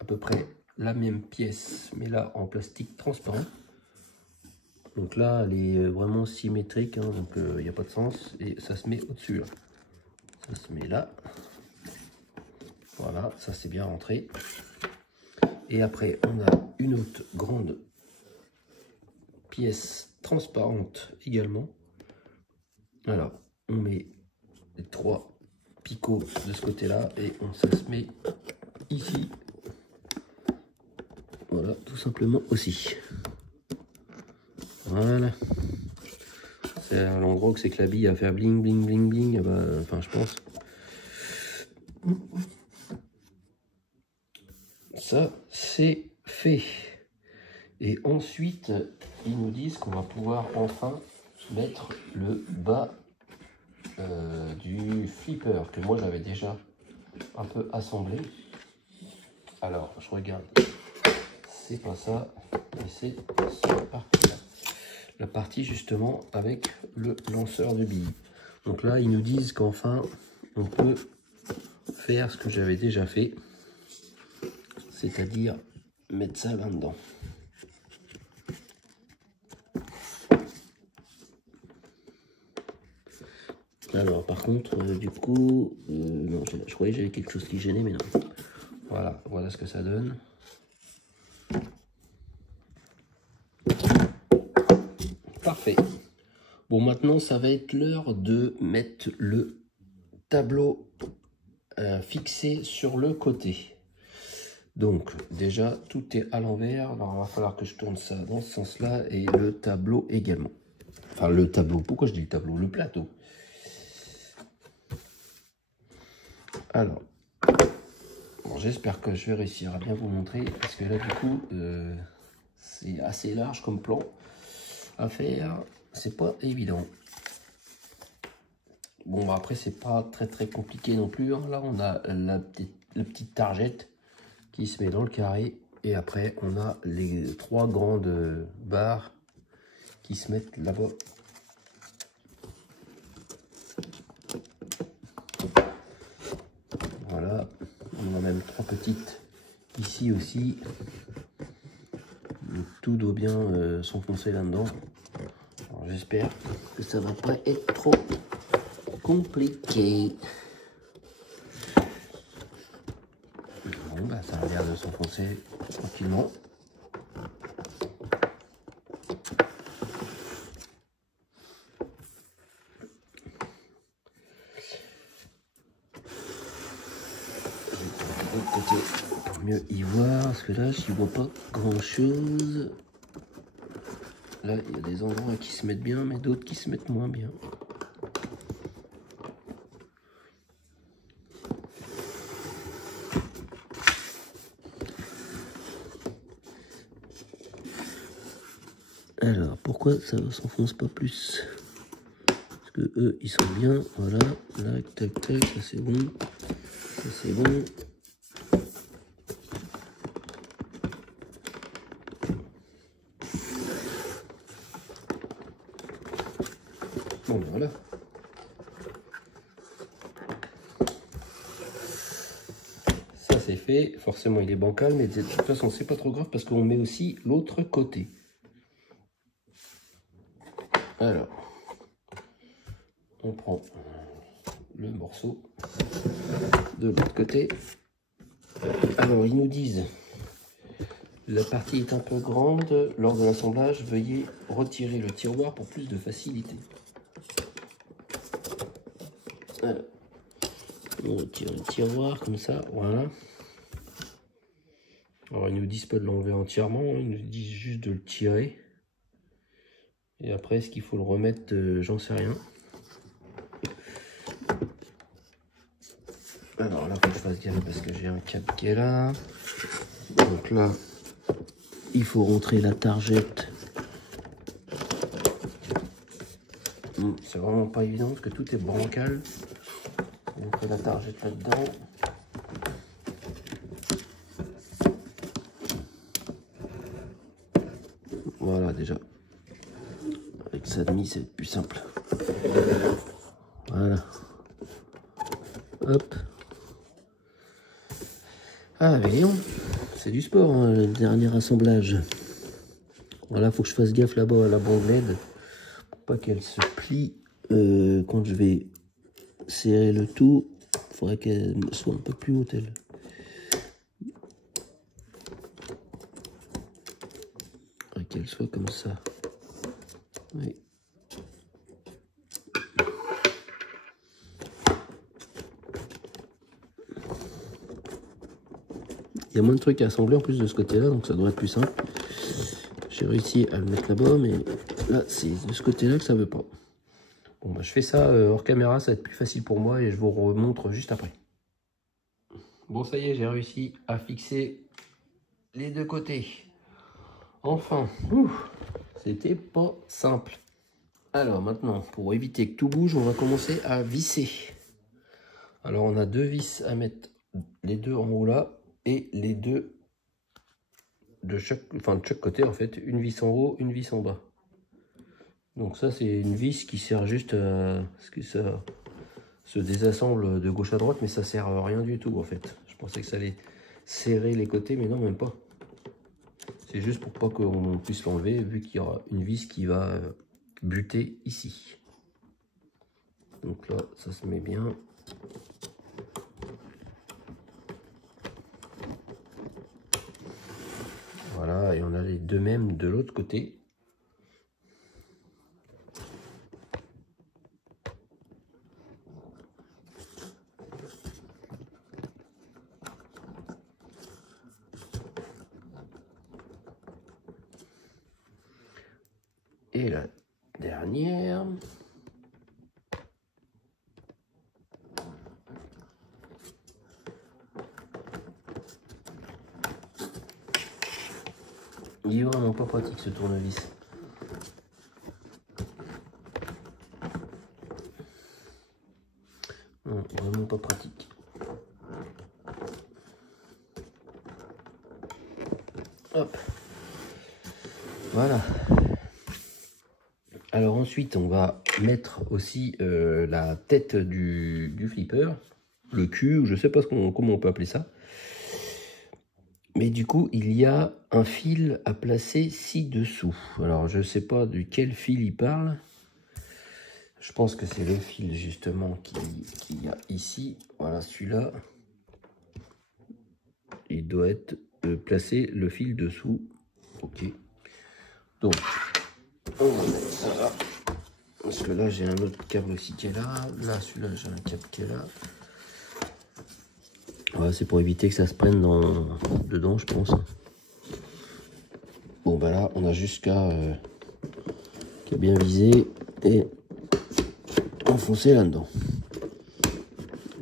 à peu près la même pièce, mais là en plastique transparent. Donc là, elle est vraiment symétrique, hein, donc il n'y a pas de sens. Et ça se met au-dessus. Ça se met là. Voilà, ça c'est bien rentré. Et après, on a une autre grande pièce transparente également. Alors, on met les trois picots de ce côté-là et ça se met ici. Voilà, tout simplement aussi. Voilà. C'est à l'endroit que c'est que la bille à faire bling bling bling bling. Ben, enfin, je pense. Ça, c'est fait. Et ensuite, ils nous disent qu'on va pouvoir enfin mettre le bas du flipper que moi j'avais déjà un peu assemblé. Alors, je regarde. C'est pas ça, mais c'est cette partie-là. La partie justement avec le lanceur de billes. Donc là, ils nous disent qu'enfin, on peut faire ce que j'avais déjà fait. C'est-à-dire mettre ça là-dedans. Alors par contre, du coup, non, je croyais que j'avais quelque chose qui gênait, mais non. Voilà, voilà ce que ça donne. Parfait. Bon, maintenant, ça va être l'heure de mettre le tableau fixé sur le côté. Donc, déjà, tout est à l'envers. Alors, il va falloir que je tourne ça dans ce sens-là et le tableau également. Enfin, le tableau. Pourquoi je dis le tableau? Le plateau. Alors, bon, j'espère que je vais réussir à bien vous montrer. Parce que là, du coup, C'est assez large comme plan à faire, c'est pas évident. Bon, après c'est pas très compliqué non plus, hein. Là on a la petite targette qui se met dans le carré, et après on a les 3 grandes barres qui se mettent là-bas. Voilà, on a même 3 petites ici aussi. Tout doit bien s'enfoncer là-dedans. J'espère que ça va pas être trop compliqué. Bon, bah, ça a l'air de s'enfoncer tranquillement. De l'autre côté pour mieux y voir, parce que là je n'y vois pas grand chose. Là il y a des endroits qui se mettent bien, mais d'autres qui se mettent moins bien. Alors pourquoi ça ne s'enfonce pas plus? Parce que eux ils sont bien, voilà, là tac tac, ça c'est bon, ça c'est bon. Bon, voilà. Ça c'est fait. Forcément il est bancal, mais de toute façon c'est pas trop grave parce qu'on met aussi l'autre côté. Alors, on prend le morceau de l'autre côté. Alors ils nous disent, la partie est un peu grande. Lors de l'assemblage, veuillez retirer le tiroir pour plus de facilité. Alors, on retire le tiroir comme ça, voilà. Alors ils nous disent pas de l'enlever entièrement, ils nous disent juste de le tirer. Et après, est-ce qu'il faut le remettre, j'en sais rien. Alors là, faut que je fasse gaffe parce que j'ai un câble qui est là. Donc là, il faut rentrer la targette. C'est vraiment pas évident parce que tout est bancal. On fait la targette là-dedans. Voilà, déjà. Avec ça demi, c'est plus simple. Voilà. Hop. Ah, mais non, c'est du sport, hein, le dernier assemblage. Voilà, faut que je fasse gaffe là-bas à la bandelette pour pas qu'elle se plie quand je vais serrer le tout. Il faudrait qu'elle soit un peu plus haute, elle. Il faudrait qu'elle soit comme ça. Oui. Il y a moins de trucs à assembler en plus de ce côté-là, donc ça devrait être plus simple. J'ai réussi à le mettre là-bas, mais là, c'est de ce côté-là que ça veut pas. Bon, bah, je fais ça hors caméra, ça va être plus facile pour moi et je vous remontre juste après. Bon, ça y est, j'ai réussi à fixer les deux côtés. Enfin, c'était pas simple. Alors maintenant, pour éviter que tout bouge, on va commencer à visser. Alors on a deux vis à mettre, les deux en haut là, et les deux de chaque côté en fait, une vis en haut, une vis en bas. Donc ça c'est une vis qui sert juste à ce que ça se désassemble de gauche à droite, mais ça sert à rien du tout en fait. Je pensais que ça allait serrer les côtés, mais non, même pas. C'est juste pour pas qu'on puisse l'enlever, vu qu'il y aura une vis qui va buter ici. Donc là, ça se met bien. Voilà, et on a les deux mêmes de l'autre côté. Et la dernière. Il est vraiment pas pratique ce tournevis. Non, vraiment pas pratique. Hop. Voilà. Alors ensuite, on va mettre aussi la tête du flipper, le cul, je sais pas comment on peut appeler ça. Mais du coup, il y a un fil à placer ci-dessous. Alors, je sais pas de quel fil il parle. Je pense que c'est le fil justement qu'il y a ici. Voilà, celui-là. Il doit être placé le fil dessous. Ok. Donc, on va mettre ça là. Parce que là, j'ai un autre câble aussi qui est là. Là, celui-là, j'ai un câble qui est là. Voilà, c'est pour éviter que ça se prenne dedans, je pense. Bon, bah là, on a juste qu'à bien viser et enfoncer là-dedans.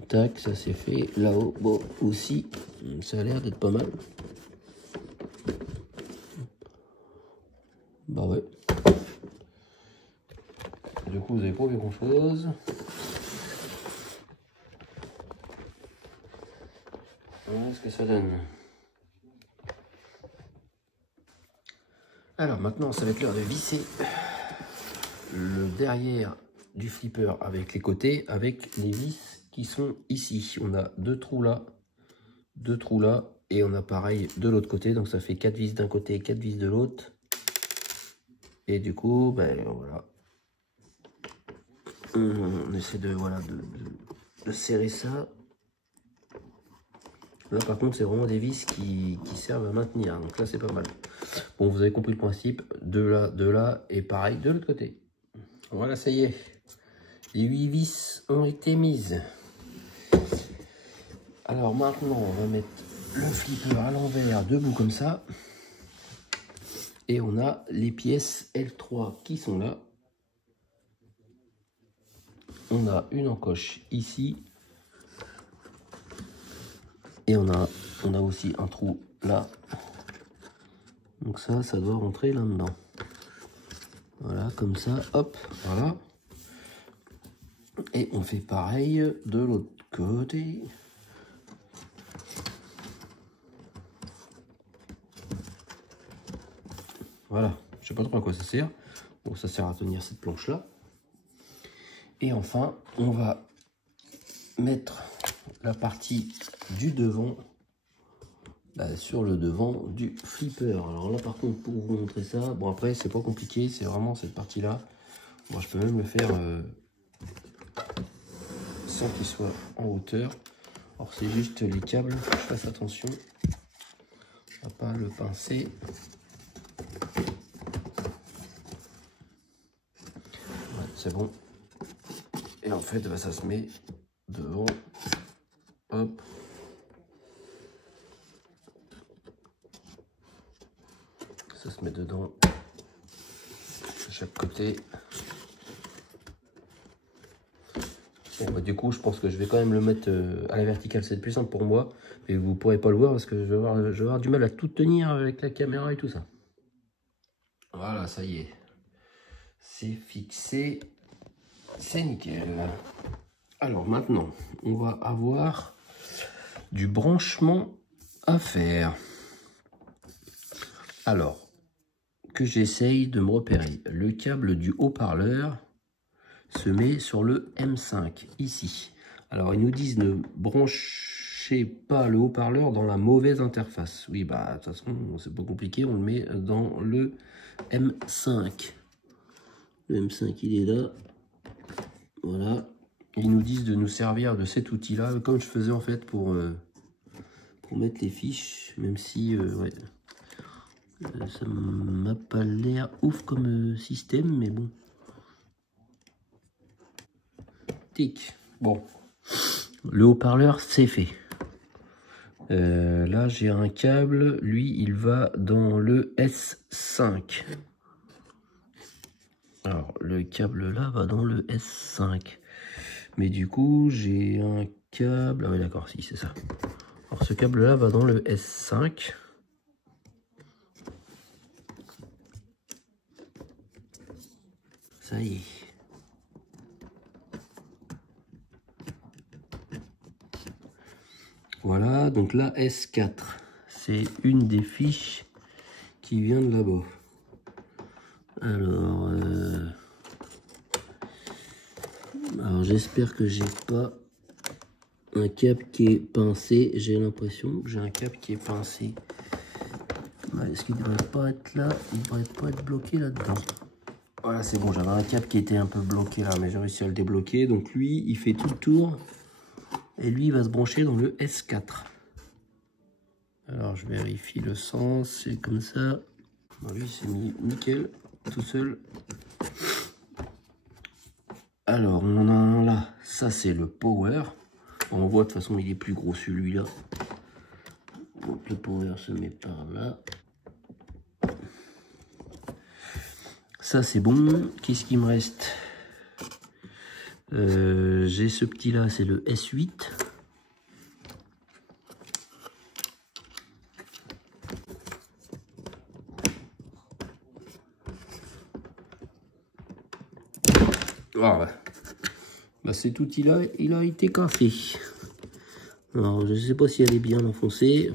Tac, ça c'est fait. Là-haut, bon, aussi, ça a l'air d'être pas mal. Bah ouais. Du coup, vous n'avez pas vu grand-chose. Voilà ce que ça donne. Alors maintenant, ça va être l'heure de visser le derrière du flipper avec les côtés, avec les vis qui sont ici. On a deux trous là, et on a pareil de l'autre côté. Donc ça fait 4 vis d'un côté, 4 vis de l'autre. Et du coup, ben voilà. On essaie de, voilà, de serrer ça. Là par contre c'est vraiment des vis qui servent à maintenir, donc là c'est pas mal. Bon, vous avez compris le principe, de là et pareil de l'autre côté. Voilà, ça y est, les 8 vis ont été mises. Alors maintenant on va mettre le flipper à l'envers, debout comme ça. Et on a les pièces L3 qui sont là. On a une encoche ici. Et on a aussi un trou là. Donc ça doit rentrer là-dedans. Voilà, comme ça, hop, voilà. Et on fait pareil de l'autre côté. Voilà, je sais pas trop à quoi ça sert. Bon, ça sert à tenir cette planche-là. Et enfin, on va mettre la partie du devant là, sur le devant du flipper. Alors là par contre, pour vous montrer ça, bon après c'est pas compliqué, c'est vraiment cette partie là. Moi je peux même le faire sans qu'il soit en hauteur. Alors c'est juste les câbles, je fasse attention à pas le pincer. Ouais, c'est bon. Et en fait bah, ça se met devant. Hop. Ça se met dedans de chaque côté. Bon, bah, du coup, je pense que je vais quand même le mettre à la verticale. C'est plus simple pour moi. Mais vous ne pourrez pas le voir parce que je vais avoir du mal à tout tenir avec la caméra et tout ça. Voilà, ça y est. C'est fixé. C'est nickel. Alors maintenant, on va avoir du branchement à faire. Alors, que j'essaye de me repérer. Le câble du haut-parleur se met sur le M5, ici. Alors, ils nous disent ne branchez pas le haut-parleur dans la mauvaise interface. Oui, bah, de toute façon, c'est pas compliqué, on le met dans le M5. Le M5, il est là. Voilà. Ils nous disent de nous servir de cet outil-là, comme je faisais en fait pour mettre les fiches, même si, ouais, ça m'a pas l'air ouf comme système, mais bon. Tic. Bon, le haut-parleur c'est fait. Là j'ai un câble, lui il va dans le S5. Alors le câble là va dans le S5. Mais du coup j'ai un câble, ah oui d'accord, si c'est ça. Alors ce câble là va dans le S5. ça y est. Voilà, donc la S4, c'est une des fiches qui vient de là-bas. Alors j'espère que j'ai pas un câble qui est pincé. J'ai l'impression que j'ai un câble qui est pincé. Est-ce qu'il ne devrait pas être là? Il ne devrait pas être bloqué là-dedans. Voilà, c'est bon, j'avais un câble qui était un peu bloqué là, mais j'ai réussi à le débloquer. Donc lui, il fait tout le tour. Et lui, il va se brancher dans le S4. Alors je vérifie le sens, c'est comme ça. Bon, lui, c'est mis nickel, tout seul. Alors, on en a là, ça c'est le power. On voit de toute façon, il est plus gros celui-là. Donc le power se met par là. Ça c'est bon. Qu'est-ce qui me reste? J'ai ce petit là, c'est le S8. Ah, bah cet outil là, il a été cassé. Alors je sais pas si elle est bien enfoncée,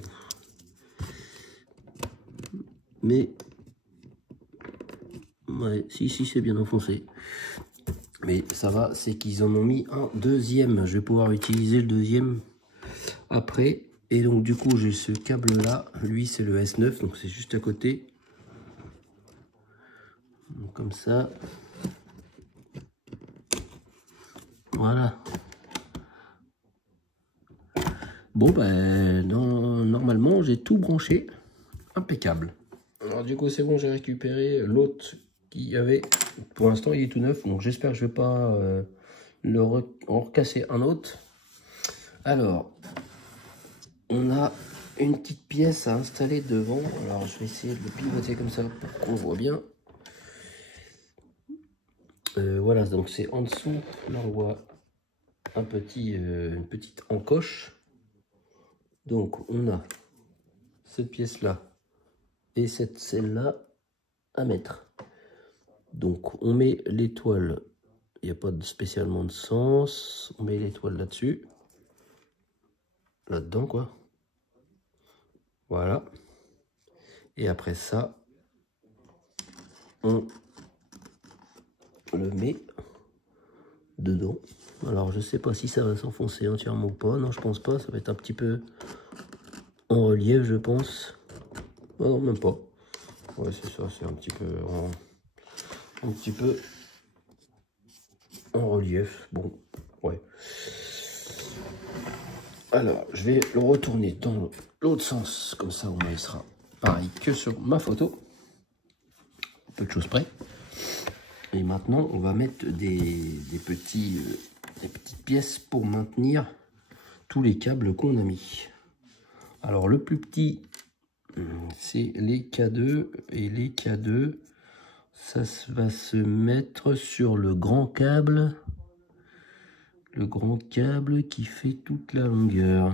mais ouais, si c'est bien enfoncé. Mais ça va, c'est qu'ils en ont mis un deuxième. Je vais pouvoir utiliser le deuxième après. Et donc du coup j'ai ce câble là, lui c'est le S9, donc c'est juste à côté. Donc, comme ça. Voilà. Bon ben normalement j'ai tout branché. Impeccable. Alors du coup c'est bon, j'ai récupéré l'autre qu'il y avait. Pour l'instant il est tout neuf, donc j'espère que je vais pas en recasser un autre. Alors, on a une petite pièce à installer devant. Alors je vais essayer de le pivoter comme ça pour qu'on voit bien. Voilà, donc c'est en dessous, là on voit un petit, une petite encoche. Donc on a cette pièce là et celle-là à mettre. Donc on met l'étoile, il n'y a pas spécialement de sens, on met l'étoile là-dessus, là-dedans quoi. Voilà. Et après ça, on le met dedans. Alors je sais pas si ça va s'enfoncer entièrement ou pas. Non, je pense pas. Ça va être un petit peu en relief, je pense. Oh, non, même pas. Ouais, c'est ça. C'est un petit peu en relief. Bon, ouais. Alors, je vais le retourner dans l'autre sens. Comme ça, au moins, il sera pareil que sur ma photo. Peu de choses près. Et maintenant, on va mettre des petites pièces pour maintenir tous les câbles qu'on a mis. Alors, le plus petit, c'est les K2. Et les K2, ça va se mettre sur le grand câble. Le grand câble qui fait toute la longueur.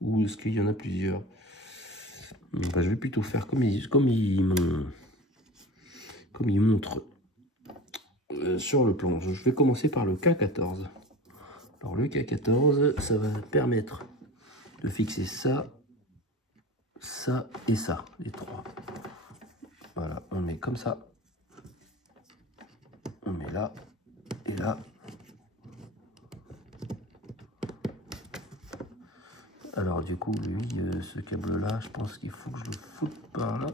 Ou est-ce qu'il y en a plusieurs? Enfin, je vais plutôt faire comme il montre sur le plan. Je vais commencer par le K14. Alors le K14, ça va permettre de fixer ça, ça et ça, les trois. Voilà, on met comme ça. On met là et là. Alors du coup, lui, ce câble-là, je pense qu'il faut que je le foute par là.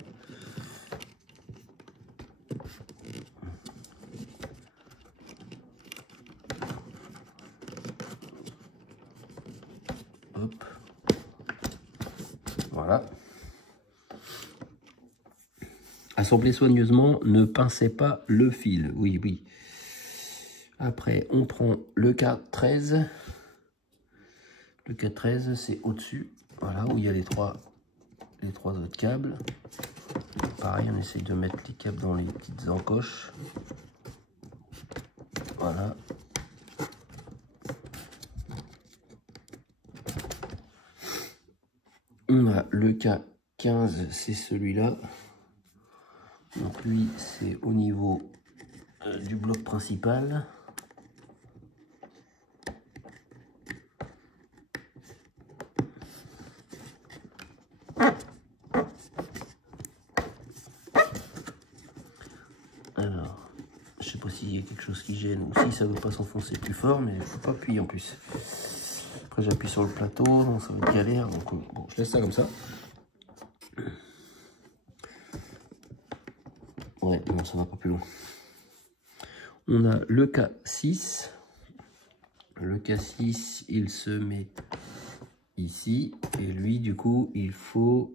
Hop. Voilà. Assemblez soigneusement, ne pincez pas le fil. Oui, oui. Après, on prend le K13. Le K13, c'est au-dessus. Voilà, où il y a les trois autres câbles. Pareil, on essaye de mettre les câbles dans les petites encoches. Voilà. On a le K15, c'est celui-là. Donc lui, c'est au niveau du bloc principal. Alors, je sais pas s'il y a quelque chose qui gêne ou si ça ne veut pas s'enfoncer plus fort, mais je ne peux pas appuyer en plus. Après j'appuie sur le plateau, donc ça va être galère. Donc bon, je laisse ça comme ça. Ouais, non, ça va pas plus loin. On a le K6. Le K6, il se met ici. Et lui, du coup, il faut...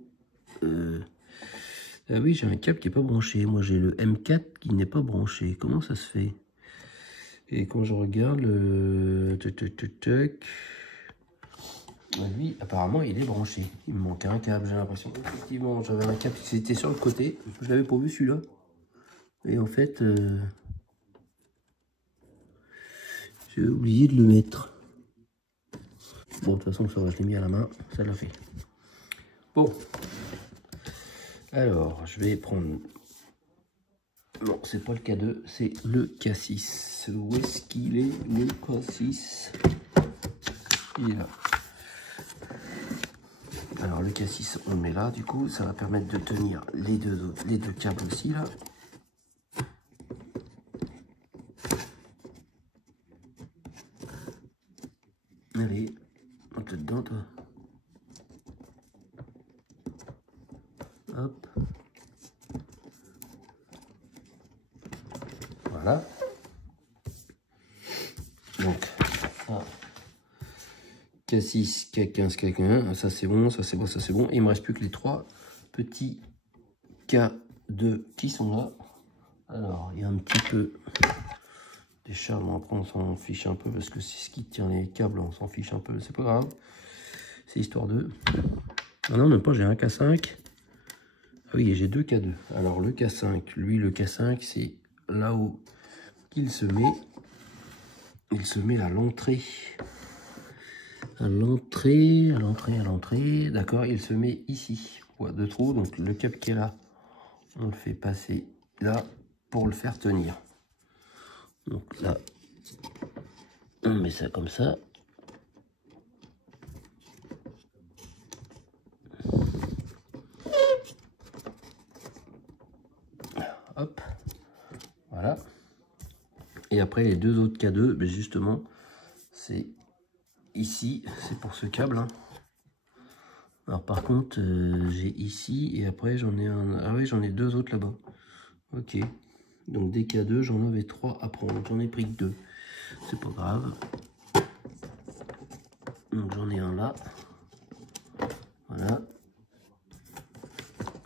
Ah oui, j'ai un câble qui n'est pas branché. Moi, j'ai le M4 qui n'est pas branché. Comment ça se fait? Et quand je regarde le... Lui, apparemment, il est branché. Il me manque un câble, j'ai l'impression. Effectivement, j'avais un câble qui était sur le côté. Je l'avais pas vu, celui-là. Et en fait, j'ai oublié de le mettre. Bon, de toute façon, ça va, je l'ai mis à la main. Ça l'a fait. Bon. Alors, je vais prendre... Non, c'est pas le K2, c'est le K6. Où est-ce qu'il est, le K6? Il est là. Alors, le K6, on le met là, du coup, ça va permettre de tenir les deux câbles aussi, là. Allez, monte dedans, toi. Hop. Voilà. Donc, ça. K6, K15, K1, ça c'est bon, ça c'est bon, ça c'est bon. Et il me reste plus que les trois petits K2 qui sont là. Alors, il y a un petit peu des charmes, après on s'en fiche un peu parce que c'est ce qui tient les câbles, on s'en fiche un peu, c'est pas grave. C'est histoire de... Ah non, même pas, j'ai un K5. Ah oui, j'ai deux K2. Alors le K5, lui le K5, c'est là où il se met. Il se met à l'entrée. À l'entrée. D'accord, il se met ici. Ouais, deux trous, donc le câble qui est là, on le fait passer là pour le faire tenir. Donc là, on met ça comme ça. Hop, voilà. Et après les deux autres K2, mais justement, c'est ici, c'est pour ce câble. Hein. Alors par contre, j'ai ici et après j'en ai un. Ah oui, j'en ai deux autres là-bas. Ok. Donc des K2, j'en avais trois à prendre. J'en ai pris que deux. C'est pas grave. Donc j'en ai un là. Voilà.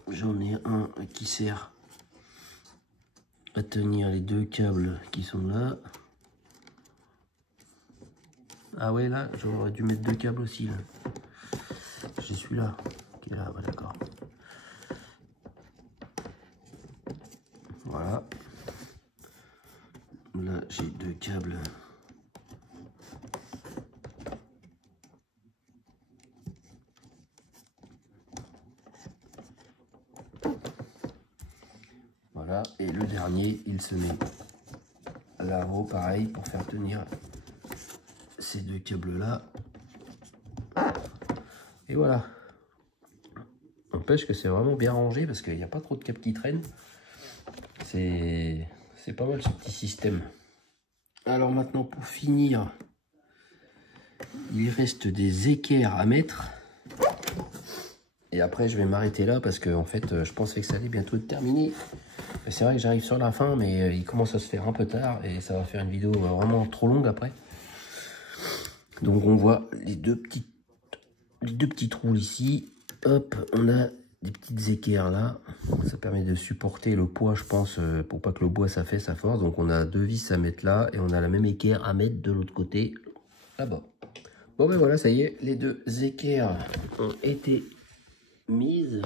J'en ai un qui sert à tenir les deux câbles qui sont là. Ah ouais, là, j'aurais dû mettre deux câbles aussi. Là. J'ai celui-là qui est là, ouais, d'accord. Voilà. Là, j'ai deux câbles. Voilà. Et le dernier, il se met là-haut, pareil, pour faire tenir ces deux câbles-là. Et voilà. N'empêche que c'est vraiment bien rangé parce qu'il n'y a pas trop de câbles qui traînent. C'est pas mal ce petit système. Alors maintenant, pour finir, il reste des équerres à mettre. Et après, je vais m'arrêter là parce que en fait, je pensais que ça allait bientôt être terminé. C'est vrai que j'arrive sur la fin, mais il commence à se faire un peu tard et ça va faire une vidéo vraiment trop longue après. Donc on voit les deux petits trous ici. Hop, on a des petites équerres là. Ça permet de supporter le poids, je pense, pour pas que le bois ça fait sa force. Donc on a deux vis à mettre là et on a la même équerre à mettre de l'autre côté là-bas. Bon ben voilà, ça y est, les deux équerres ont été mises.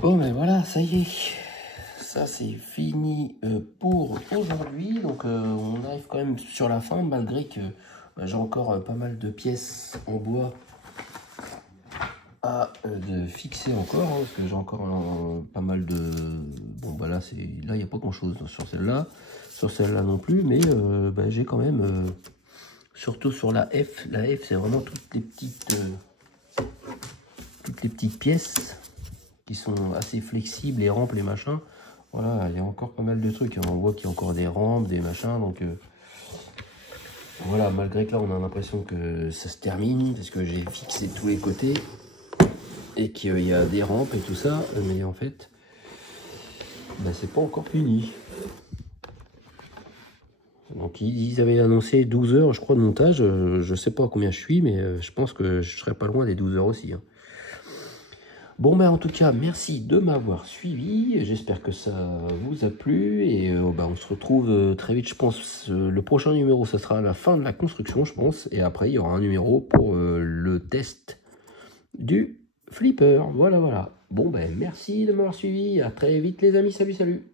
Bon ben voilà, ça y est. Ça c'est fini pour aujourd'hui. Donc on arrive quand même sur la fin, malgré que j'ai encore pas mal de pièces en bois de fixer encore, hein, parce que j'ai encore pas mal de... Bon, bah là, il n'y a pas grand-chose sur celle-là. Sur celle-là non plus, mais bah, j'ai quand même... surtout sur la F. La F, c'est vraiment toutes les petites pièces qui sont assez flexibles, les rampes, les machins. Voilà, il y a encore pas mal de trucs. On voit qu'il y a encore des rampes, des machins, donc... voilà, malgré que là, on a l'impression que ça se termine, parce que j'ai fixé tous les côtés. Et qu'il y a des rampes et tout ça, mais en fait, bah, c'est pas encore fini. Donc ils avaient annoncé 12 heures, je crois, de montage. Je sais pas à combien je suis, mais je pense que je serai pas loin des 12 heures aussi. Hein. Bon, ben en tout cas, merci de m'avoir suivi. J'espère que ça vous a plu. Et bah, on se retrouve très vite, je pense. Le prochain numéro, ça sera à la fin de la construction, je pense. Et après, il y aura un numéro pour le test du flipper. Voilà, voilà. Bon, ben merci de m'avoir suivi. À très vite, les amis. Salut, salut.